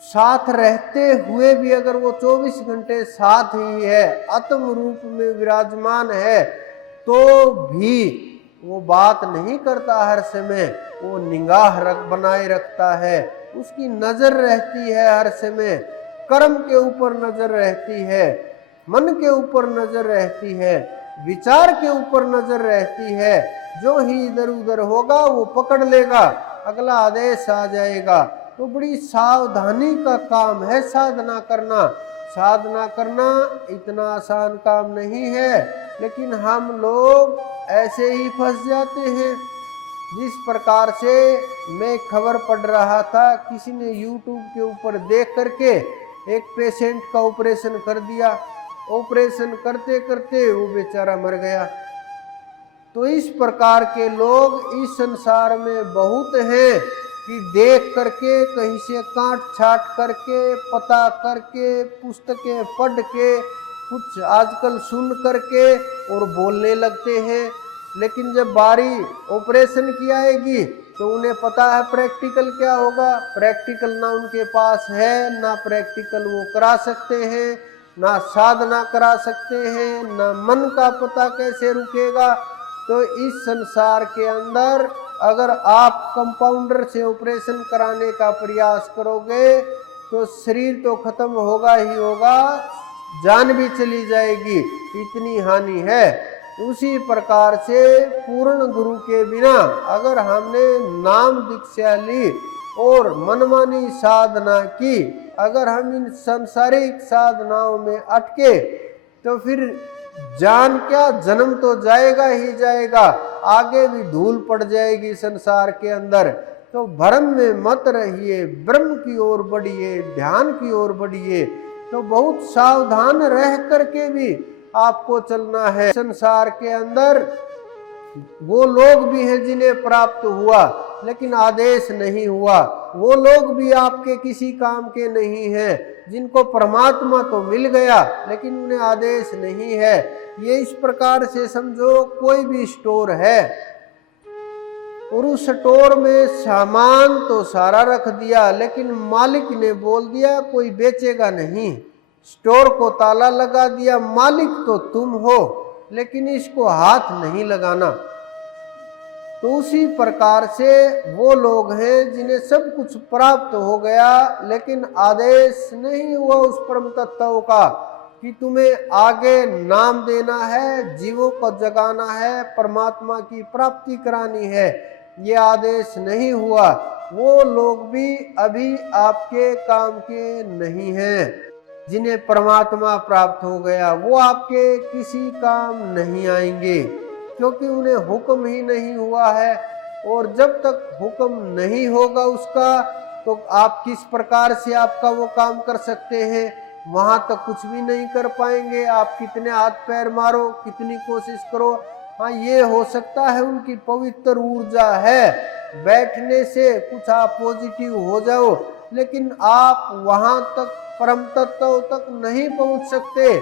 साथ रहते हुए भी अगर वो 24 घंटे साथ ही है, आत्म रूप में विराजमान है, तो भी वो बात नहीं करता हर समय। वो निगाह बनाए रखता है, उसकी नजर रहती है हर समय। कर्म के ऊपर नजर रहती है, मन के ऊपर नजर रहती है, विचार के ऊपर नजर रहती है। जो ही इधर उधर होगा वो पकड़ लेगा, अगला आदेश आ जाएगा। तो बड़ी सावधानी का काम है साधना करना। साधना करना इतना आसान काम नहीं है, लेकिन हम लोग ऐसे ही फंस जाते हैं। जिस प्रकार से मैं खबर पढ़ रहा था, किसी ने YouTube के ऊपर देख करके एक पेशेंट का ऑपरेशन कर दिया। ऑपरेशन करते करते वो बेचारा मर गया। तो इस प्रकार के लोग इस संसार में बहुत हैं कि देख करके, कहीं से काट छाट करके, पता करके, पुस्तकें पढ़ के, कुछ आजकल सुन करके और बोलने लगते हैं। लेकिन जब बारी ऑपरेशन की आएगी तो उन्हें पता है प्रैक्टिकल क्या होगा। प्रैक्टिकल ना उनके पास है, ना प्रैक्टिकल वो करा सकते हैं, ना साधना करा सकते हैं, ना मन का पता कैसे रुकेगा। तो इस संसार के अंदर अगर आप कंपाउंडर से ऑपरेशन कराने का प्रयास करोगे तो शरीर तो खत्म होगा ही होगा, जान भी चली जाएगी, इतनी हानि है। उसी प्रकार से पूर्ण गुरु के बिना अगर हमने नाम दीक्षा ली और मनमानी साधना की, अगर हम इन सांसारिक साधनाओं में अटके तो फिर जान क्या, जन्म तो जाएगा ही जाएगा, आगे भी धूल पड़ जाएगी संसार के अंदर। तो भ्रम में मत रहिए, ब्रह्म की ओर बढ़िए, ध्यान की ओर बढ़िए। तो बहुत सावधान रह करके भी आपको चलना है। संसार के अंदर वो लोग भी हैं जिन्हें प्राप्त हुआ लेकिन आदेश नहीं हुआ, वो लोग भी आपके किसी काम के नहीं हैं जिनको परमात्मा तो मिल गया लेकिन उन्हें आदेश नहीं है। ये इस प्रकार से समझो, कोई भी स्टोर है और उस स्टोर में सामान तो सारा रख दिया लेकिन मालिक ने बोल दिया कोई बेचेगा नहीं, स्टोर को ताला लगा दिया, मालिक तो तुम हो लेकिन इसको हाथ नहीं लगाना। तो उसी प्रकार से वो लोग हैं जिन्हें सब कुछ प्राप्त हो गया लेकिन आदेश नहीं हुआ उस परम तत्व का कि तुम्हें आगे नाम देना है, जीवों को जगाना है, परमात्मा की प्राप्ति करानी है, ये आदेश नहीं हुआ। वो लोग भी अभी आपके काम के नहीं हैं। जिन्हें परमात्मा प्राप्त हो गया वो आपके किसी काम नहीं आएंगे क्योंकि उन्हें हुक्म ही नहीं हुआ है। और जब तक हुक्म नहीं होगा उसका तो आप किस प्रकार से आपका वो काम कर सकते हैं, वहां तक कुछ भी नहीं कर पाएंगे। आप कितने हाथ पैर मारो, कितनी कोशिश करो, हाँ ये हो सकता है उनकी पवित्र ऊर्जा है, बैठने से कुछ आप पॉजिटिव हो जाओ, लेकिन आप वहां तक परम तत्व तक नहीं पहुंच सकते,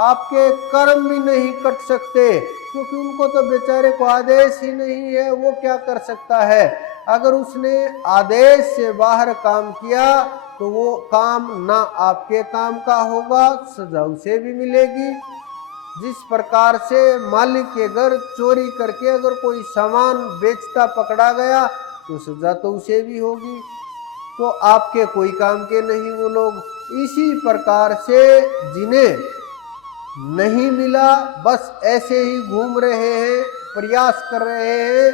आपके कर्म भी नहीं कट सकते क्योंकि उनको तो बेचारे को आदेश ही नहीं है। वो क्या कर सकता है? अगर उसने आदेश से बाहर काम किया तो वो काम ना आपके काम का होगा, सजा उसे भी मिलेगी। जिस प्रकार से मालिक के घर चोरी करके अगर कोई सामान बेचता पकड़ा गया तो सजा तो उसे भी होगी। तो आपके कोई काम के नहीं वो लोग। इसी प्रकार से जिन्हें नहीं मिला बस ऐसे ही घूम रहे हैं, प्रयास कर रहे हैं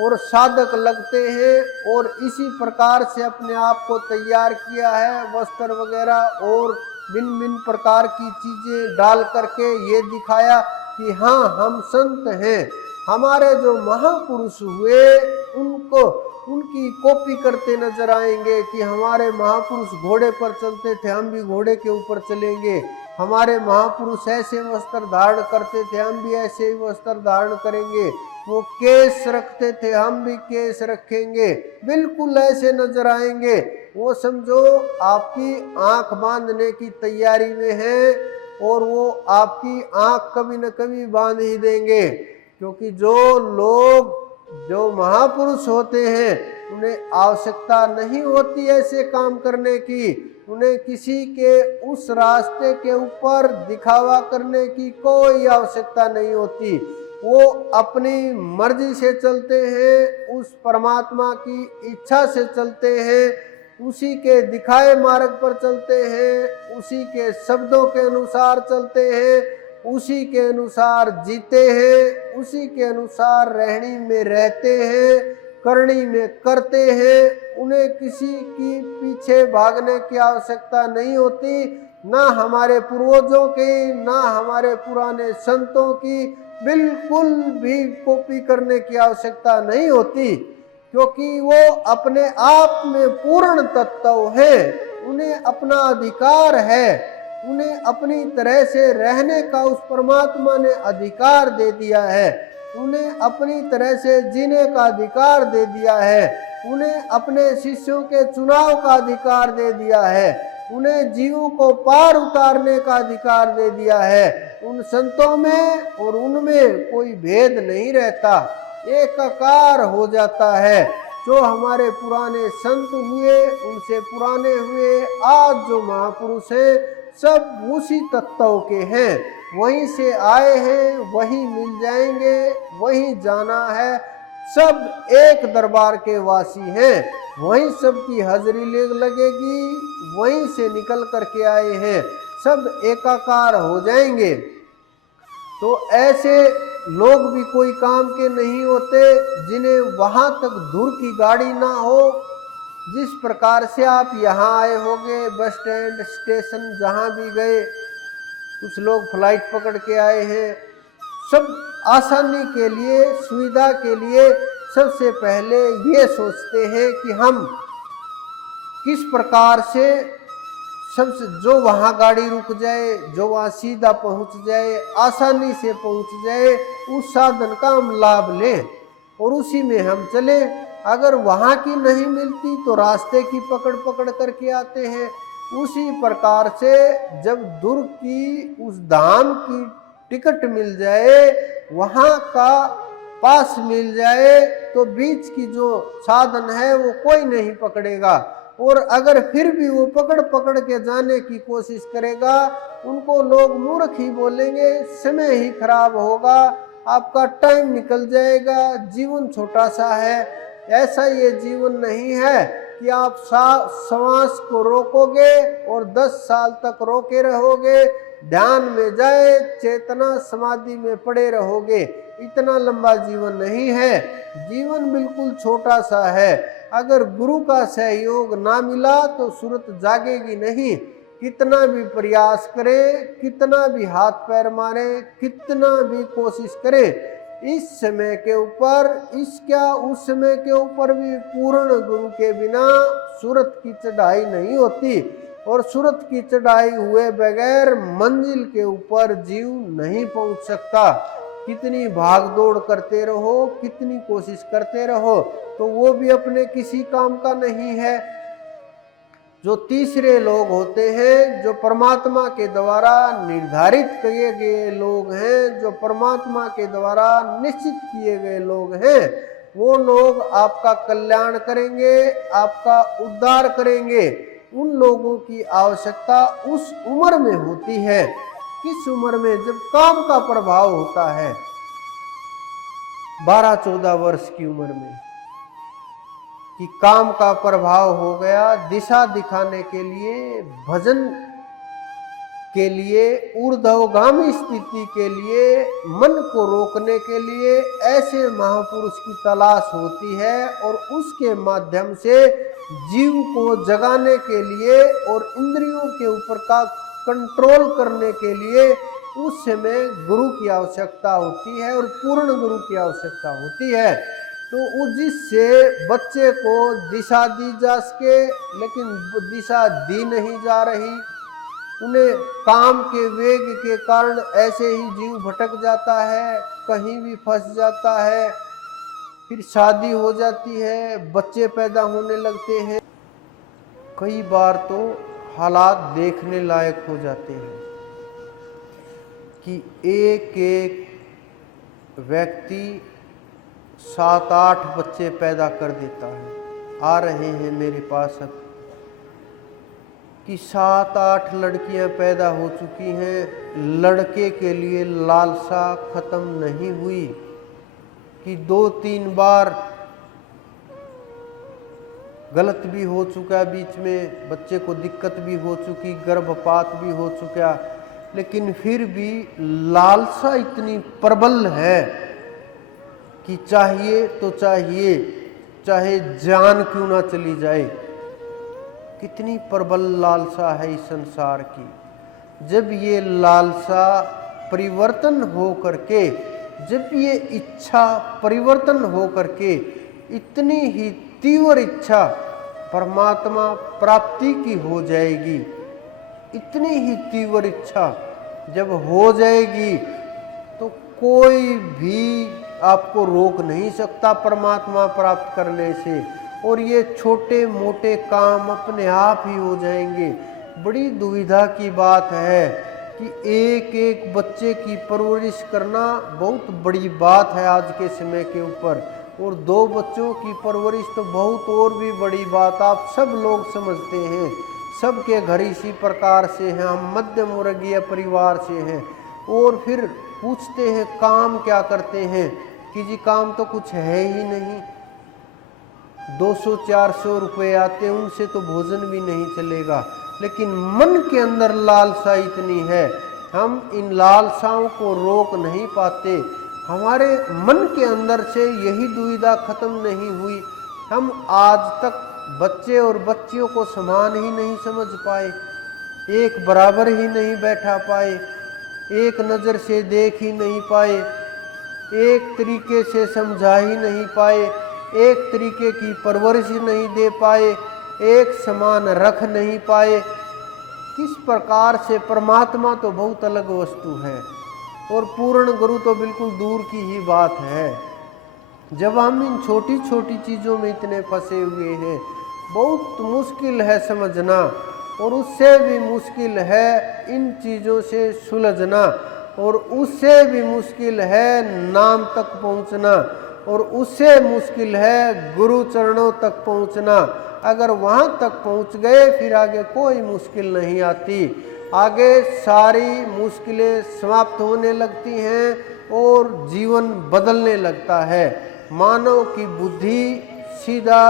और साधक लगते हैं और इसी प्रकार से अपने आप को तैयार किया है, वस्त्र वगैरह और भिन्न भिन्न प्रकार की चीजें डाल करके ये दिखाया कि हाँ हम संत हैं। हमारे जो महापुरुष हुए उनको उनकी कॉपी करते नजर आएंगे कि हमारे महापुरुष घोड़े पर चलते थे, हम भी घोड़े के ऊपर चलेंगे। हमारे महापुरुष ऐसे वस्त्र धारण करते थे, हम भी ऐसे ही वस्त्र धारण करेंगे। वो केस रखते थे, हम भी केस रखेंगे, बिल्कुल ऐसे नजर आएंगे। वो समझो आपकी आंख बांधने की तैयारी में है और वो आपकी आंख कभी न कभी बांध ही देंगे, क्योंकि जो लोग जो महापुरुष होते हैं उन्हें आवश्यकता नहीं होती ऐसे काम करने की, उन्हें किसी के उस रास्ते के ऊपर दिखावा करने की कोई आवश्यकता नहीं होती। वो अपनी मर्जी से चलते हैं, उस परमात्मा की इच्छा से चलते हैं, उसी के दिखाए मार्ग पर चलते हैं, उसी के शब्दों के अनुसार चलते हैं, उसी के अनुसार जीते हैं, उसी के अनुसार रहनी में रहते हैं, करनी में करते हैं। उन्हें किसी की पीछे भागने की आवश्यकता नहीं होती, ना हमारे पूर्वजों की, ना हमारे पुराने संतों की बिल्कुल भी कॉपी करने की आवश्यकता नहीं होती, क्योंकि वो अपने आप में पूर्ण तत्व है। उन्हें अपना अधिकार है, उन्हें अपनी तरह से रहने का उस परमात्मा ने अधिकार दे दिया है, उन्हें अपनी तरह से जीने का अधिकार दे दिया है, उन्हें अपने शिष्यों के चुनाव का अधिकार दे दिया है, उन्हें जीवों को पार उतारने का अधिकार दे दिया है। उन संतों में और उनमें कोई भेद नहीं रहता, एकाकार हो जाता है। जो हमारे पुराने संत हुए, उनसे पुराने हुए, आज जो महापुरुष हैं सब उसी तत्व के हैं, वहीं से आए हैं, वहीं मिल जाएंगे, वहीं जाना है। सब एक दरबार के वासी हैं, वहीं सबकी हाजिरी लगेगी, वहीं से निकल करके आए हैं, सब एकाकार हो जाएंगे। तो ऐसे लोग भी कोई काम के नहीं होते जिन्हें वहां तक दूर की गाड़ी ना हो। जिस प्रकार से आप यहाँ आए होंगे, बस स्टैंड, स्टेशन, जहाँ भी गए, कुछ लोग फ्लाइट पकड़ के आए हैं। सब आसानी के लिए, सुविधा के लिए सबसे पहले ये सोचते हैं कि हम किस प्रकार से सबसे जो वहाँ गाड़ी रुक जाए, जो वहाँ सीधा पहुँच जाए, आसानी से पहुँच जाए, उस साधन का हम लाभ लें और उसी में हम चले। अगर वहाँ की नहीं मिलती तो रास्ते की पकड़ पकड़ करके आते हैं। उसी प्रकार से जब दूर की उस धाम की टिकट मिल जाए, वहाँ का पास मिल जाए, तो बीच की जो साधन है वो कोई नहीं पकड़ेगा। और अगर फिर भी वो पकड़ पकड़ के जाने की कोशिश करेगा, उनको लोग मूर्ख ही बोलेंगे, समय ही खराब होगा, आपका टाइम निकल जाएगा, जीवन छोटा सा है। ऐसा ये जीवन नहीं है कि आप श्वास को रोकोगे और 10 साल तक रोके रहोगे, ध्यान में जाए, चेतना समाधि में पड़े रहोगे। इतना लंबा जीवन नहीं है, जीवन बिल्कुल छोटा सा है। अगर गुरु का सहयोग ना मिला तो सूरत जागेगी नहीं। कितना भी प्रयास करे, कितना भी हाथ पैर मारे, कितना भी कोशिश करे, इस समय के ऊपर, इस क्या उस समय के ऊपर भी पूर्ण गुरु के बिना सूरत की चढ़ाई नहीं होती। और सूरत की चढ़ाई हुए बगैर मंजिल के ऊपर जीव नहीं पहुंच सकता। कितनी भाग दौड़ करते रहो, कितनी कोशिश करते रहो, तो वो भी अपने किसी काम का नहीं है। जो तीसरे लोग होते हैं, जो परमात्मा के द्वारा निर्धारित किए गए लोग हैं, जो परमात्मा के द्वारा निश्चित किए गए लोग हैं, वो लोग आपका कल्याण करेंगे, आपका उद्धार करेंगे। उन लोगों की आवश्यकता उस उम्र में होती है। किस उम्र में? जब काम का प्रभाव होता है, 12-14 वर्ष की उम्र में, कि काम का प्रभाव हो गया, दिशा दिखाने के लिए, भजन के लिए, ऊर्ध्वगामी स्थिति के लिए, मन को रोकने के लिए ऐसे महापुरुष की तलाश होती है। और उसके माध्यम से जीव को जगाने के लिए और इंद्रियों के ऊपर का कंट्रोल करने के लिए उस समय गुरु की आवश्यकता होती है और पूर्ण गुरु की आवश्यकता होती है। तो जिससे बच्चे को दिशा दी जा सके, लेकिन दिशा दी नहीं जा रही। उन्हें काम के वेग के कारण ऐसे ही जीव भटक जाता है, कहीं भी फंस जाता है, फिर शादी हो जाती है, बच्चे पैदा होने लगते हैं। कई बार तो हालात देखने लायक हो जाते हैं कि एक एक व्यक्ति 7-8 बच्चे पैदा कर देता है। आ रहे हैं मेरे पास अब कि 7-8 लड़कियां पैदा हो चुकी हैं। लड़के के लिए लालसा खत्म नहीं हुई कि 2-3 बार गलत भी हो चुका, बीच में बच्चे को दिक्कत भी हो चुकी, गर्भपात भी हो चुका, लेकिन फिर भी लालसा इतनी प्रबल है कि चाहिए तो चाहिए, चाहे जान क्यों ना चली जाए। कितनी प्रबल लालसा है इस संसार की। जब ये लालसा परिवर्तन हो करके, जब ये इच्छा परिवर्तन हो करके, इतनी ही तीव्र इच्छा परमात्मा प्राप्ति की हो जाएगी, इतनी ही तीव्र इच्छा जब हो जाएगी तो कोई भी आपको रोक नहीं सकता परमात्मा प्राप्त करने से। और ये छोटे मोटे काम अपने आप ही हो जाएंगे। बड़ी दुविधा की बात है कि एक एक बच्चे की परवरिश करना बहुत बड़ी बात है आज के समय के ऊपर, और 2 बच्चों की परवरिश तो बहुत और भी बड़ी बात। आप सब लोग समझते हैं, सबके घर इसी प्रकार से हैं, हम मध्यम वर्गीय परिवार से हैं। और फिर पूछते हैं काम क्या करते हैं, कि जी काम तो कुछ है ही नहीं, 200-400 रुपये आते, उनसे तो भोजन भी नहीं चलेगा। लेकिन मन के अंदर लालसा इतनी है, हम इन लालसाओं को रोक नहीं पाते। हमारे मन के अंदर से यही दुविधा खत्म नहीं हुई। हम आज तक बच्चे और बच्चियों को समान ही नहीं समझ पाए, एक बराबर ही नहीं बैठा पाए। एक नज़र से देख ही नहीं पाए, एक तरीके से समझा ही नहीं पाए, एक तरीके की परवरिश नहीं दे पाए, एक समान रख नहीं पाए। किस प्रकार से परमात्मा तो बहुत अलग वस्तु है और पूर्ण गुरु तो बिल्कुल दूर की ही बात है। जब हम इन छोटी छोटी चीज़ों में इतने फंसे हुए हैं, बहुत मुश्किल है समझना, और उससे भी मुश्किल है इन चीज़ों से सुलझना, और उससे भी मुश्किल है नाम तक पहुंचना, और उससे मुश्किल है गुरु चरणों तक पहुंचना। अगर वहां तक पहुंच गए फिर आगे कोई मुश्किल नहीं आती। आगे सारी मुश्किलें समाप्त होने लगती हैं और जीवन बदलने लगता है। मानव की बुद्धि सीधा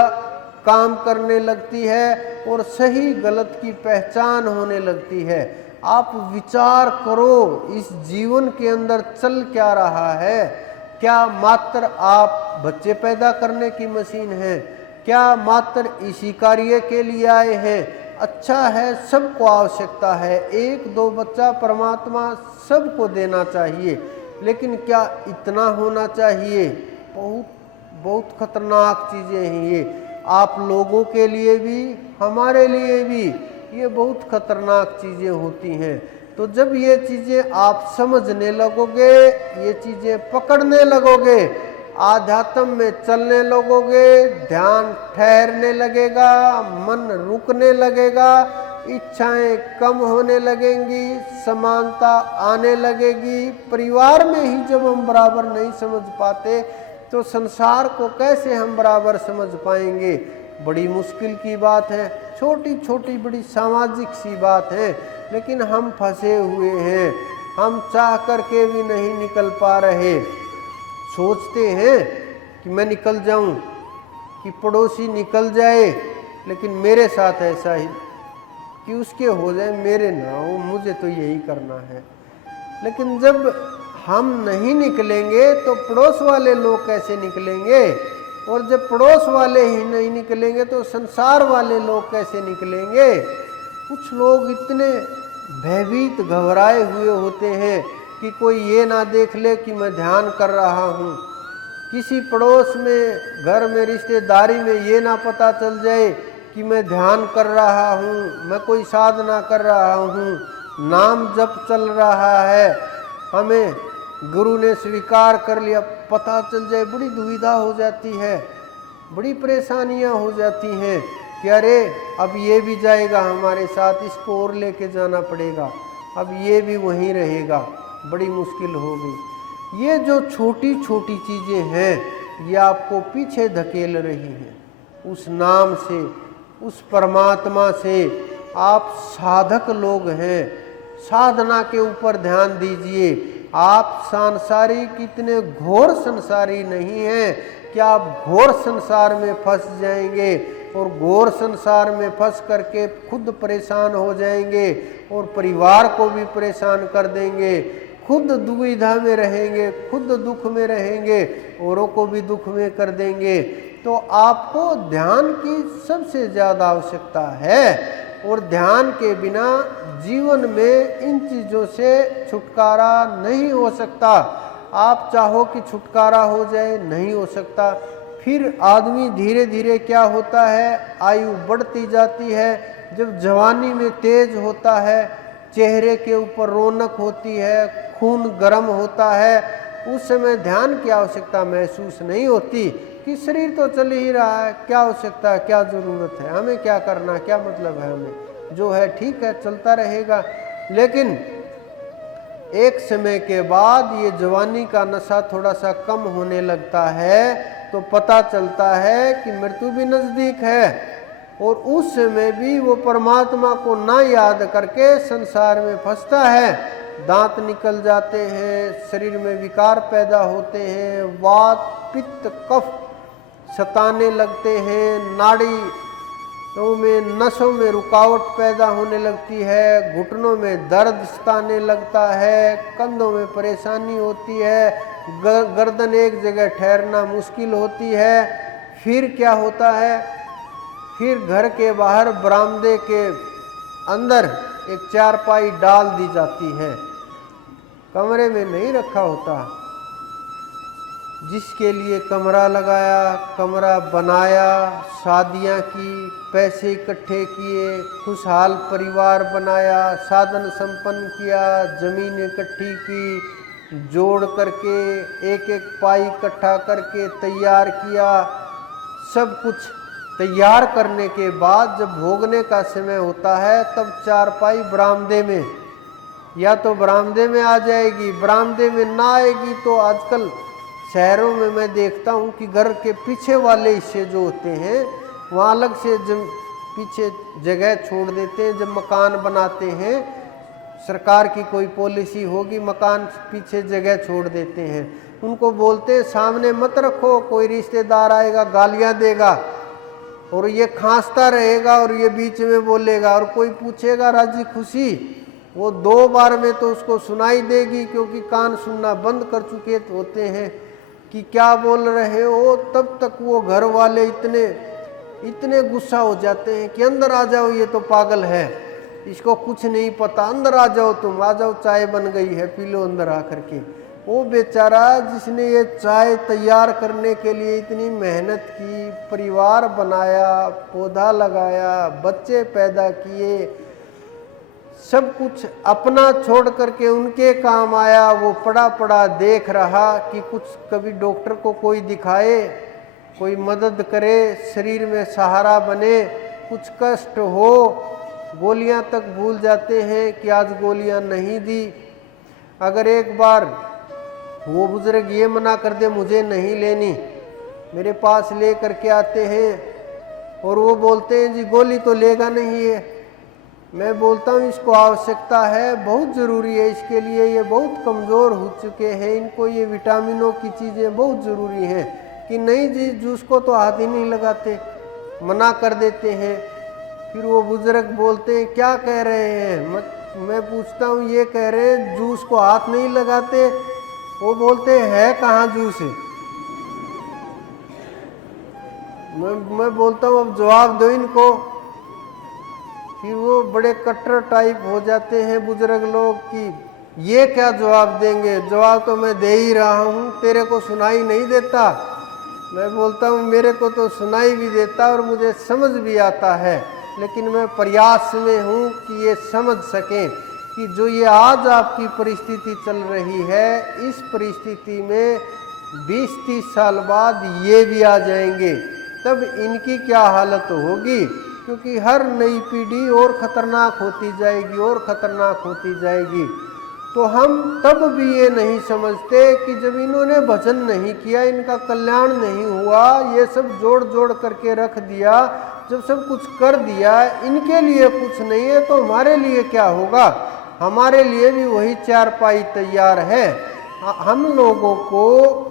काम करने लगती है और सही गलत की पहचान होने लगती है। आप विचार करो, इस जीवन के अंदर चल क्या रहा है? क्या मात्र आप बच्चे पैदा करने की मशीन है? क्या मात्र इसी कार्य के लिए आए हैं? अच्छा है, सबको आवश्यकता है, एक दो बच्चा परमात्मा सबको देना चाहिए, लेकिन क्या इतना होना चाहिए? बहुत बहुत खतरनाक चीज़ें हैं ये, आप लोगों के लिए भी हमारे लिए भी ये बहुत खतरनाक चीज़ें होती हैं। तो जब ये चीज़ें आप समझने लगोगे, ये चीज़ें पकड़ने लगोगे, आध्यात्म में चलने लगोगे, ध्यान ठहरने लगेगा, मन रुकने लगेगा, इच्छाएं कम होने लगेंगी, समानता आने लगेगी। परिवार में ही जब हम बराबर नहीं समझ पाते तो संसार को कैसे हम बराबर समझ पाएंगे? बड़ी मुश्किल की बात है। छोटी छोटी बड़ी सामाजिक सी बात है, लेकिन हम फंसे हुए हैं, हम चाह करके भी नहीं निकल पा रहे। सोचते हैं कि मैं निकल जाऊं, कि पड़ोसी निकल जाए, लेकिन मेरे साथ ऐसा ही कि उसके हो जाए, मेरे ना हो, मुझे तो यही करना है। लेकिन जब हम नहीं निकलेंगे तो पड़ोस वाले लोग कैसे निकलेंगे? और जब पड़ोस वाले ही नहीं निकलेंगे तो संसार वाले लोग कैसे निकलेंगे? कुछ लोग इतने भयभीत घबराए हुए होते हैं कि कोई ये ना देख ले कि मैं ध्यान कर रहा हूँ, किसी पड़ोस में, घर में, रिश्तेदारी में ये ना पता चल जाए कि मैं ध्यान कर रहा हूँ, मैं कोई साधना कर रहा हूँ, नाम जप चल रहा है, हमें गुरु ने स्वीकार कर लिया, पता चल जाए, बड़ी दुविधा हो जाती है, बड़ी परेशानियां हो जाती हैं कि अरे अब ये भी जाएगा हमारे साथ, इसको और लेके जाना पड़ेगा, अब ये भी वहीं रहेगा, बड़ी मुश्किल हो गई। ये जो छोटी छोटी चीज़ें हैं ये आपको पीछे धकेल रही हैं उस नाम से, उस परमात्मा से। आप साधक लोग हैं, साधना के ऊपर ध्यान दीजिए। आप सांसारिक इतने घोर संसारी नहीं हैं कि आप घोर संसार में फंस जाएंगे और घोर संसार में फंस करके खुद परेशान हो जाएंगे और परिवार को भी परेशान कर देंगे, खुद दुविधा में रहेंगे, खुद दुख में रहेंगे, औरों को भी दुख में कर देंगे। तो आपको ध्यान की सबसे ज़्यादा आवश्यकता है, और ध्यान के बिना जीवन में इन चीज़ों से छुटकारा नहीं हो सकता। आप चाहो कि छुटकारा हो जाए, नहीं हो सकता। फिर आदमी धीरे धीरे क्या होता है, आयु बढ़ती जाती है। जब जवानी में तेज होता है, चेहरे के ऊपर रौनक होती है, खून गर्म होता है, उस समय ध्यान की आवश्यकता महसूस नहीं होती कि शरीर तो चल ही रहा है, क्या आवश्यकता है, क्या ज़रूरत है, हमें क्या करना, क्या मतलब है, हमें जो है ठीक है चलता रहेगा। लेकिन एक समय के बाद ये जवानी का नशा थोड़ा सा कम होने लगता है तो पता चलता है कि मृत्यु भी नज़दीक है, और उस समय भी वो परमात्मा को ना याद करके संसार में फंसता है। दांत निकल जाते हैं, शरीर में विकार पैदा होते हैं, वात पित्त कफ सताने लगते हैं, नाड़ी में नसों में रुकावट पैदा होने लगती है, घुटनों में दर्द सताने लगता है, कंधों में परेशानी होती है, गर्दन एक जगह ठहरना मुश्किल होती है। फिर क्या होता है, फिर घर के बाहर बरामदे के अंदर एक चारपाई डाल दी जाती है, कमरे में नहीं रखा होता। जिसके लिए कमरा लगाया, कमरा बनाया, शादियां की, पैसे इकट्ठे किए, खुशहाल परिवार बनाया, साधन संपन्न किया, जमीन इकट्ठी की, जोड़ करके एक एक पाई इकट्ठा करके तैयार किया। सब कुछ तैयार करने के बाद जब भोगने का समय होता है तब चारपाई बरामदे में, या तो बरामदे में आ जाएगी, बरामदे में ना आएगी तो आजकल शहरों में मैं देखता हूँ कि घर के पीछे वाले हिस्से जो होते हैं वहाँ अलग से पीछे जगह छोड़ देते हैं। जब मकान बनाते हैं, सरकार की कोई पॉलिसी होगी, मकान पीछे जगह छोड़ देते हैं। उनको बोलते हैं सामने मत रखो, कोई रिश्तेदार आएगा गालियाँ देगा और ये खांसता रहेगा और ये बीच में बोलेगा और कोई पूछेगा राजी खुशी, वो 2 बार में तो उसको सुनाई देगी, क्योंकि कान सुनना बंद कर चुके होते हैं कि क्या बोल रहे हो। तब तक वो घर वाले इतने गुस्सा हो जाते हैं कि अंदर आ जाओ, ये तो पागल है, इसको कुछ नहीं पता, अंदर आ जाओ, तुम आ जाओ, चाय बन गई है, पी लो अंदर आकर के। वो बेचारा जिसने ये चाय तैयार करने के लिए इतनी मेहनत की, परिवार बनाया, पौधा लगाया, बच्चे पैदा किए, सब कुछ अपना छोड़ करके उनके काम आया, वो पड़ा पड़ा देख रहा कि कुछ कभी डॉक्टर को कोई दिखाए, कोई मदद करे, शरीर में सहारा बने, कुछ कष्ट हो, गोलियां तक भूल जाते हैं कि आज गोलियां नहीं दी। अगर एक बार वो बुजुर्ग ये मना कर दे मुझे नहीं लेनी, मेरे पास ले करके आते हैं और वो बोलते हैं जी गोली तो लेगा नहीं है। मैं बोलता हूँ इसको आवश्यकता है, बहुत ज़रूरी है इसके लिए, ये बहुत कमज़ोर हो चुके हैं, इनको ये विटामिनों की चीज़ें बहुत ज़रूरी हैं। कि नहीं जी जूस को तो हाथ ही नहीं लगाते, मना कर देते हैं। फिर वो बुजुर्ग बोलते हैं क्या कह रहे हैं, मैं पूछता हूँ ये कह रहे हैं जूस को हाथ नहीं लगाते। वो बोलते है कहाँ जूस है। मैं बोलता हूँ अब जवाब दो इनको। फिर वो बड़े कट्टर टाइप हो जाते हैं बुजुर्ग लोग कि ये क्या जवाब देंगे, जवाब तो मैं दे ही रहा हूँ, तेरे को सुनाई नहीं देता। मैं बोलता हूँ मेरे को तो सुनाई भी देता और मुझे समझ भी आता है, लेकिन मैं प्रयास में हूँ कि ये समझ सकें कि जो ये आज आपकी परिस्थिति चल रही है, इस परिस्थिति में 20-30 साल बाद ये भी आ जाएंगे, तब इनकी क्या हालत होगी। क्योंकि हर नई पीढ़ी और ख़तरनाक होती जाएगी और ख़तरनाक होती जाएगी। तो हम तब भी ये नहीं समझते कि जब इन्होंने भजन नहीं किया, इनका कल्याण नहीं हुआ, ये सब जोड़ जोड़ करके रख दिया, जब सब कुछ कर दिया, इनके लिए कुछ नहीं है तो हमारे लिए क्या होगा। हमारे लिए भी वही चारपाई तैयार है। हम लोगों को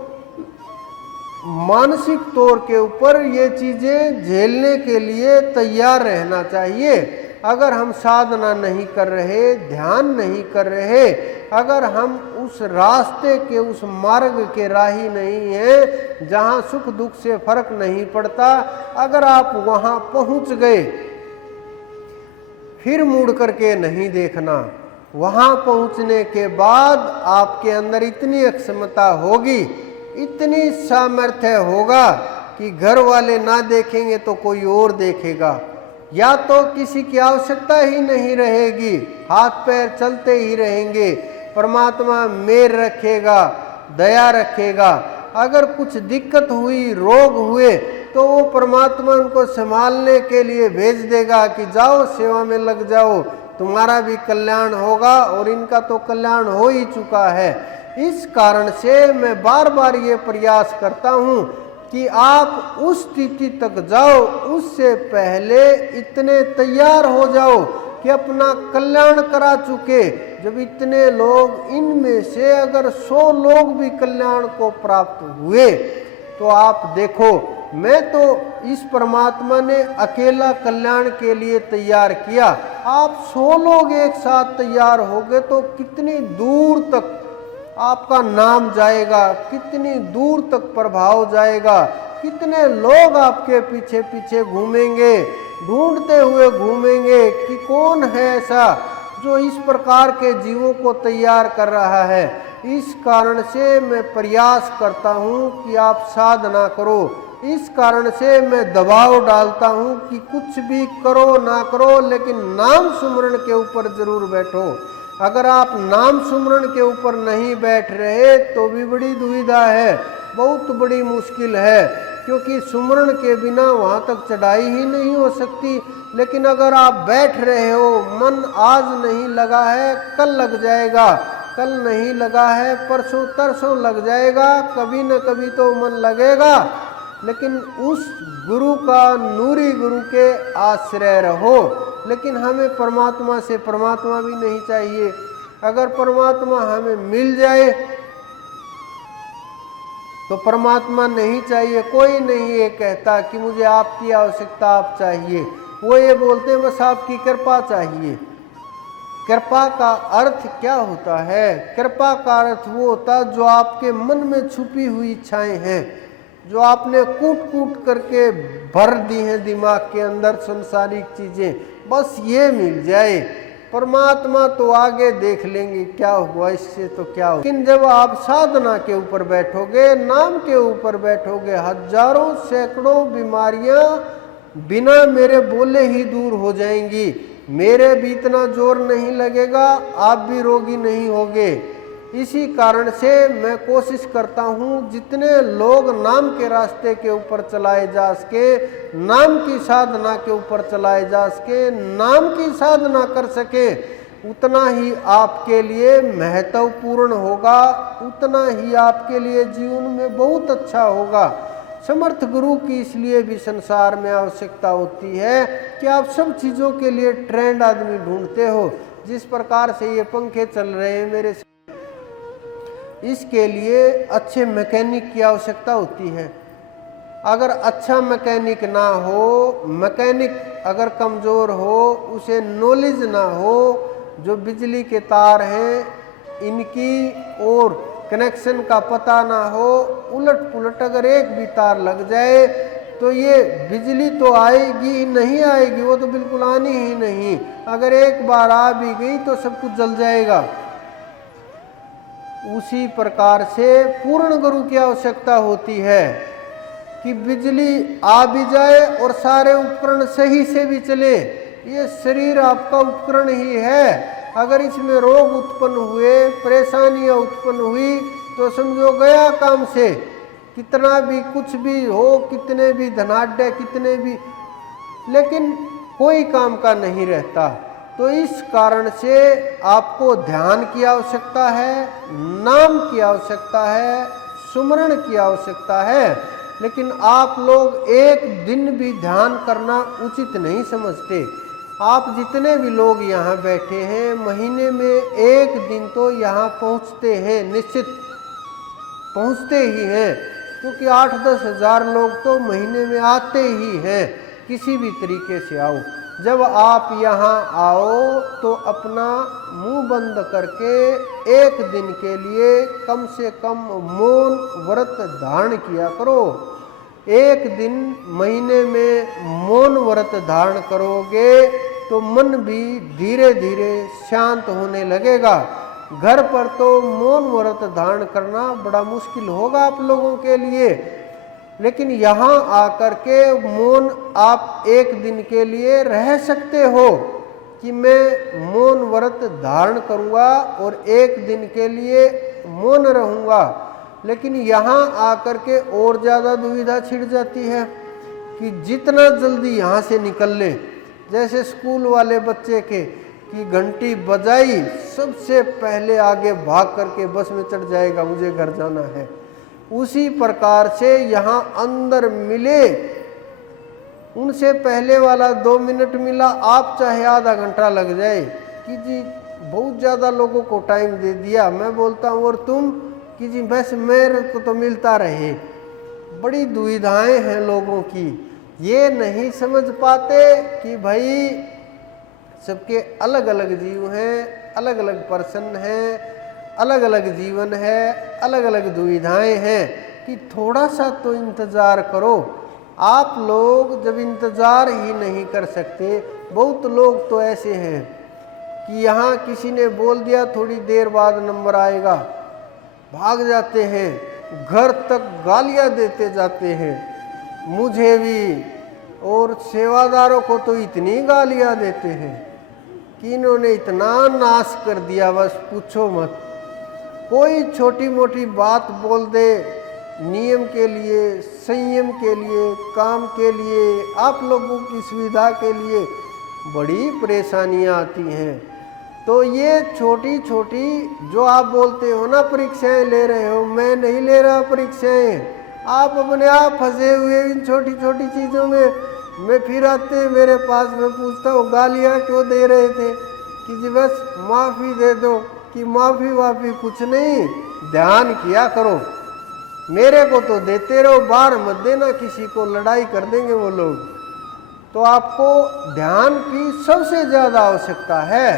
मानसिक तौर के ऊपर ये चीज़ें झेलने के लिए तैयार रहना चाहिए। अगर हम साधना नहीं कर रहे, ध्यान नहीं कर रहे, अगर हम उस रास्ते के, उस मार्ग के राही नहीं हैं जहाँ सुख दुख से फर्क नहीं पड़ता, अगर आप वहाँ पहुँच गए फिर मुड़ करके नहीं देखना। वहाँ पहुँचने के बाद आपके अंदर इतनी अक्षमता होगी, इतनी सामर्थ्य होगा कि घर वाले ना देखेंगे तो कोई और देखेगा, या तो किसी की आवश्यकता ही नहीं रहेगी, हाथ पैर चलते ही रहेंगे, परमात्मा मेर रखेगा, दया रखेगा। अगर कुछ दिक्कत हुई, रोग हुए, तो वो परमात्मा उनको संभालने के लिए भेज देगा कि जाओ सेवा में लग जाओ, तुम्हारा भी कल्याण होगा और इनका तो कल्याण हो ही चुका है। इस कारण से मैं बार बार ये प्रयास करता हूँ कि आप उस स्थिति तक जाओ, उससे पहले इतने तैयार हो जाओ कि अपना कल्याण करा चुके। जब इतने लोग, इनमें से अगर 100 लोग भी कल्याण को प्राप्त हुए तो आप देखो, मैं तो इस परमात्मा ने अकेला कल्याण के लिए तैयार किया, आप 100 लोग एक साथ तैयार हो गए तो कितनी दूर तक आपका नाम जाएगा, कितनी दूर तक प्रभाव जाएगा, कितने लोग आपके पीछे पीछे घूमेंगे, ढूंढते हुए घूमेंगे कि कौन है ऐसा जो इस प्रकार के जीवों को तैयार कर रहा है। इस कारण से मैं प्रयास करता हूँ कि आप साधना करो। इस कारण से मैं दबाव डालता हूँ कि कुछ भी करो ना करो, लेकिन नाम सुमरण के ऊपर जरूर बैठो। अगर आप नाम सुमरण के ऊपर नहीं बैठ रहे तो भी बड़ी दुविधा है, बहुत बड़ी मुश्किल है, क्योंकि सुमरण के बिना वहाँ तक चढ़ाई ही नहीं हो सकती। लेकिन अगर आप बैठ रहे हो, मन आज नहीं लगा है कल लग जाएगा, कल नहीं लगा है परसों तरसों लग जाएगा, कभी न कभी तो मन लगेगा। लेकिन उस गुरु का, नूरी गुरु के आश्रय रहो। लेकिन हमें परमात्मा से परमात्मा भी नहीं चाहिए। अगर परमात्मा हमें मिल जाए तो परमात्मा नहीं चाहिए। कोई नहीं ये कहता कि मुझे आपकी आवश्यकता आप चाहिए, वो ये बोलते हैं बस आपकी कृपा चाहिए। कृपा का अर्थ क्या होता है? कृपा का अर्थ वो होता है जो आपके मन में छुपी हुई इच्छाएं हैं, जो आपने कूट कूट करके भर दी हैं दिमाग के अंदर संसारिक चीजें, बस ये मिल जाए। परमात्मा तो आगे देख लेंगे क्या हुआ, इससे तो क्या हुआ। लेकिन जब आप साधना के ऊपर बैठोगे, नाम के ऊपर बैठोगे, हजारों सैकड़ों बीमारियां बिना मेरे बोले ही दूर हो जाएंगी। मेरे भी इतना जोर नहीं लगेगा, आप भी रोगी नहीं होगे। इसी कारण से मैं कोशिश करता हूँ जितने लोग नाम के रास्ते के ऊपर चलाए जा सके, नाम की साधना के ऊपर चलाए जा सके, नाम की साधना कर सके, उतना ही आपके लिए महत्वपूर्ण होगा, उतना ही आपके लिए जीवन में बहुत अच्छा होगा। समर्थ गुरु की इसलिए भी संसार में आवश्यकता होती है कि आप सब चीज़ों के लिए ट्रेंड आदमी ढूंढते हो। जिस प्रकार से ये पंखे चल रहे हैं मेरे, इसके लिए अच्छे मैकेनिक की आवश्यकता होती है। अगर अच्छा मैकेनिक ना हो, मैकेनिक अगर कमज़ोर हो, उसे नॉलेज ना हो, जो बिजली के तार हैं इनकी और कनेक्शन का पता ना हो, उलट पुलट अगर एक भी तार लग जाए तो ये बिजली तो आएगी नहीं आएगी, वो तो बिल्कुल आनी ही नहीं। अगर एक बार आ भी गई तो सब कुछ जल जाएगा। उसी प्रकार से पूर्ण गुरु की आवश्यकता होती है कि बिजली आ भी जाए और सारे उपकरण सही से भी चले। ये शरीर आपका उपकरण ही है। अगर इसमें रोग उत्पन्न हुए, परेशानियां उत्पन्न हुई तो समझो गया काम से। कितना भी कुछ भी हो, कितने भी धनाढ्य, कितने भी, लेकिन कोई काम का नहीं रहता। तो इस कारण से आपको ध्यान की आवश्यकता है, नाम की आवश्यकता है, सुमरण की आवश्यकता है। लेकिन आप लोग एक दिन भी ध्यान करना उचित नहीं समझते। आप जितने भी लोग यहाँ बैठे हैं, महीने में एक दिन तो यहाँ पहुँचते हैं, निश्चित पहुँचते ही हैं, क्योंकि 8-10 हज़ार लोग तो महीने में आते ही हैं। किसी भी तरीके से आओ। जब आप यहाँ आओ तो अपना मुंह बंद करके एक दिन के लिए कम से कम मौन व्रत धारण किया करो। एक दिन महीने में मौन व्रत धारण करोगे तो मन भी धीरे धीरे शांत होने लगेगा। घर पर तो मौन व्रत धारण करना बड़ा मुश्किल होगा आप लोगों के लिए, लेकिन यहाँ आकर के मौन आप एक दिन के लिए रह सकते हो कि मैं मौन व्रत धारण करूँगा और एक दिन के लिए मौन रहूँगा। लेकिन यहाँ आकर के और ज़्यादा दुविधा छिड़ जाती है कि जितना जल्दी यहाँ से निकल ले। जैसे स्कूल वाले बच्चे के कि घंटी बजाई सबसे पहले आगे भाग करके बस में चढ़ जाएगा, मुझे घर जाना है। उसी प्रकार से यहाँ अंदर मिले, उनसे पहले वाला 2 मिनट मिला, आप चाहे आधा घंटा लग जाए कि जी बहुत ज़्यादा लोगों को टाइम दे दिया। मैं बोलता हूँ और तुम कि जी बस मेरे को तो मिलता रहे। बड़ी दुविधाएं हैं लोगों की, ये नहीं समझ पाते कि भाई सबके अलग अलग जीव हैं, अलग अलग पर्सन हैं, अलग अलग जीवन है, अलग अलग दुविधाएं हैं कि थोड़ा सा तो इंतज़ार करो। आप लोग जब इंतज़ार ही नहीं कर सकते, बहुत लोग तो ऐसे हैं कि यहाँ किसी ने बोल दिया थोड़ी देर बाद नंबर आएगा, भाग जाते हैं, घर तक गालियाँ देते जाते हैं, मुझे भी और सेवादारों को तो इतनी गालियाँ देते हैं कि इन्होंने इतना नाश कर दिया, बस पूछो मत। कोई छोटी मोटी बात बोल दे, नियम के लिए, संयम के लिए, काम के लिए, आप लोगों की सुविधा के लिए बड़ी परेशानियां आती हैं। तो ये छोटी छोटी जो आप बोलते हो ना परीक्षाएं ले रहे हो, मैं नहीं ले रहा परीक्षाएं, आप अपने आप फंसे हुए इन छोटी छोटी चीज़ों में। मैं फिर आते हैं मेरे पास, मैं पूछता हूँ गालियाँ क्यों दे रहे थे, कि जी बस माफ़ी दे दो, कि माफ़ी वाफ़ी कुछ नहीं, ध्यान किया करो, मेरे को तो देते रहो, बाहर मत देना किसी को, लड़ाई कर देंगे वो लोग। तो आपको ध्यान की सबसे ज़्यादा आवश्यकता है।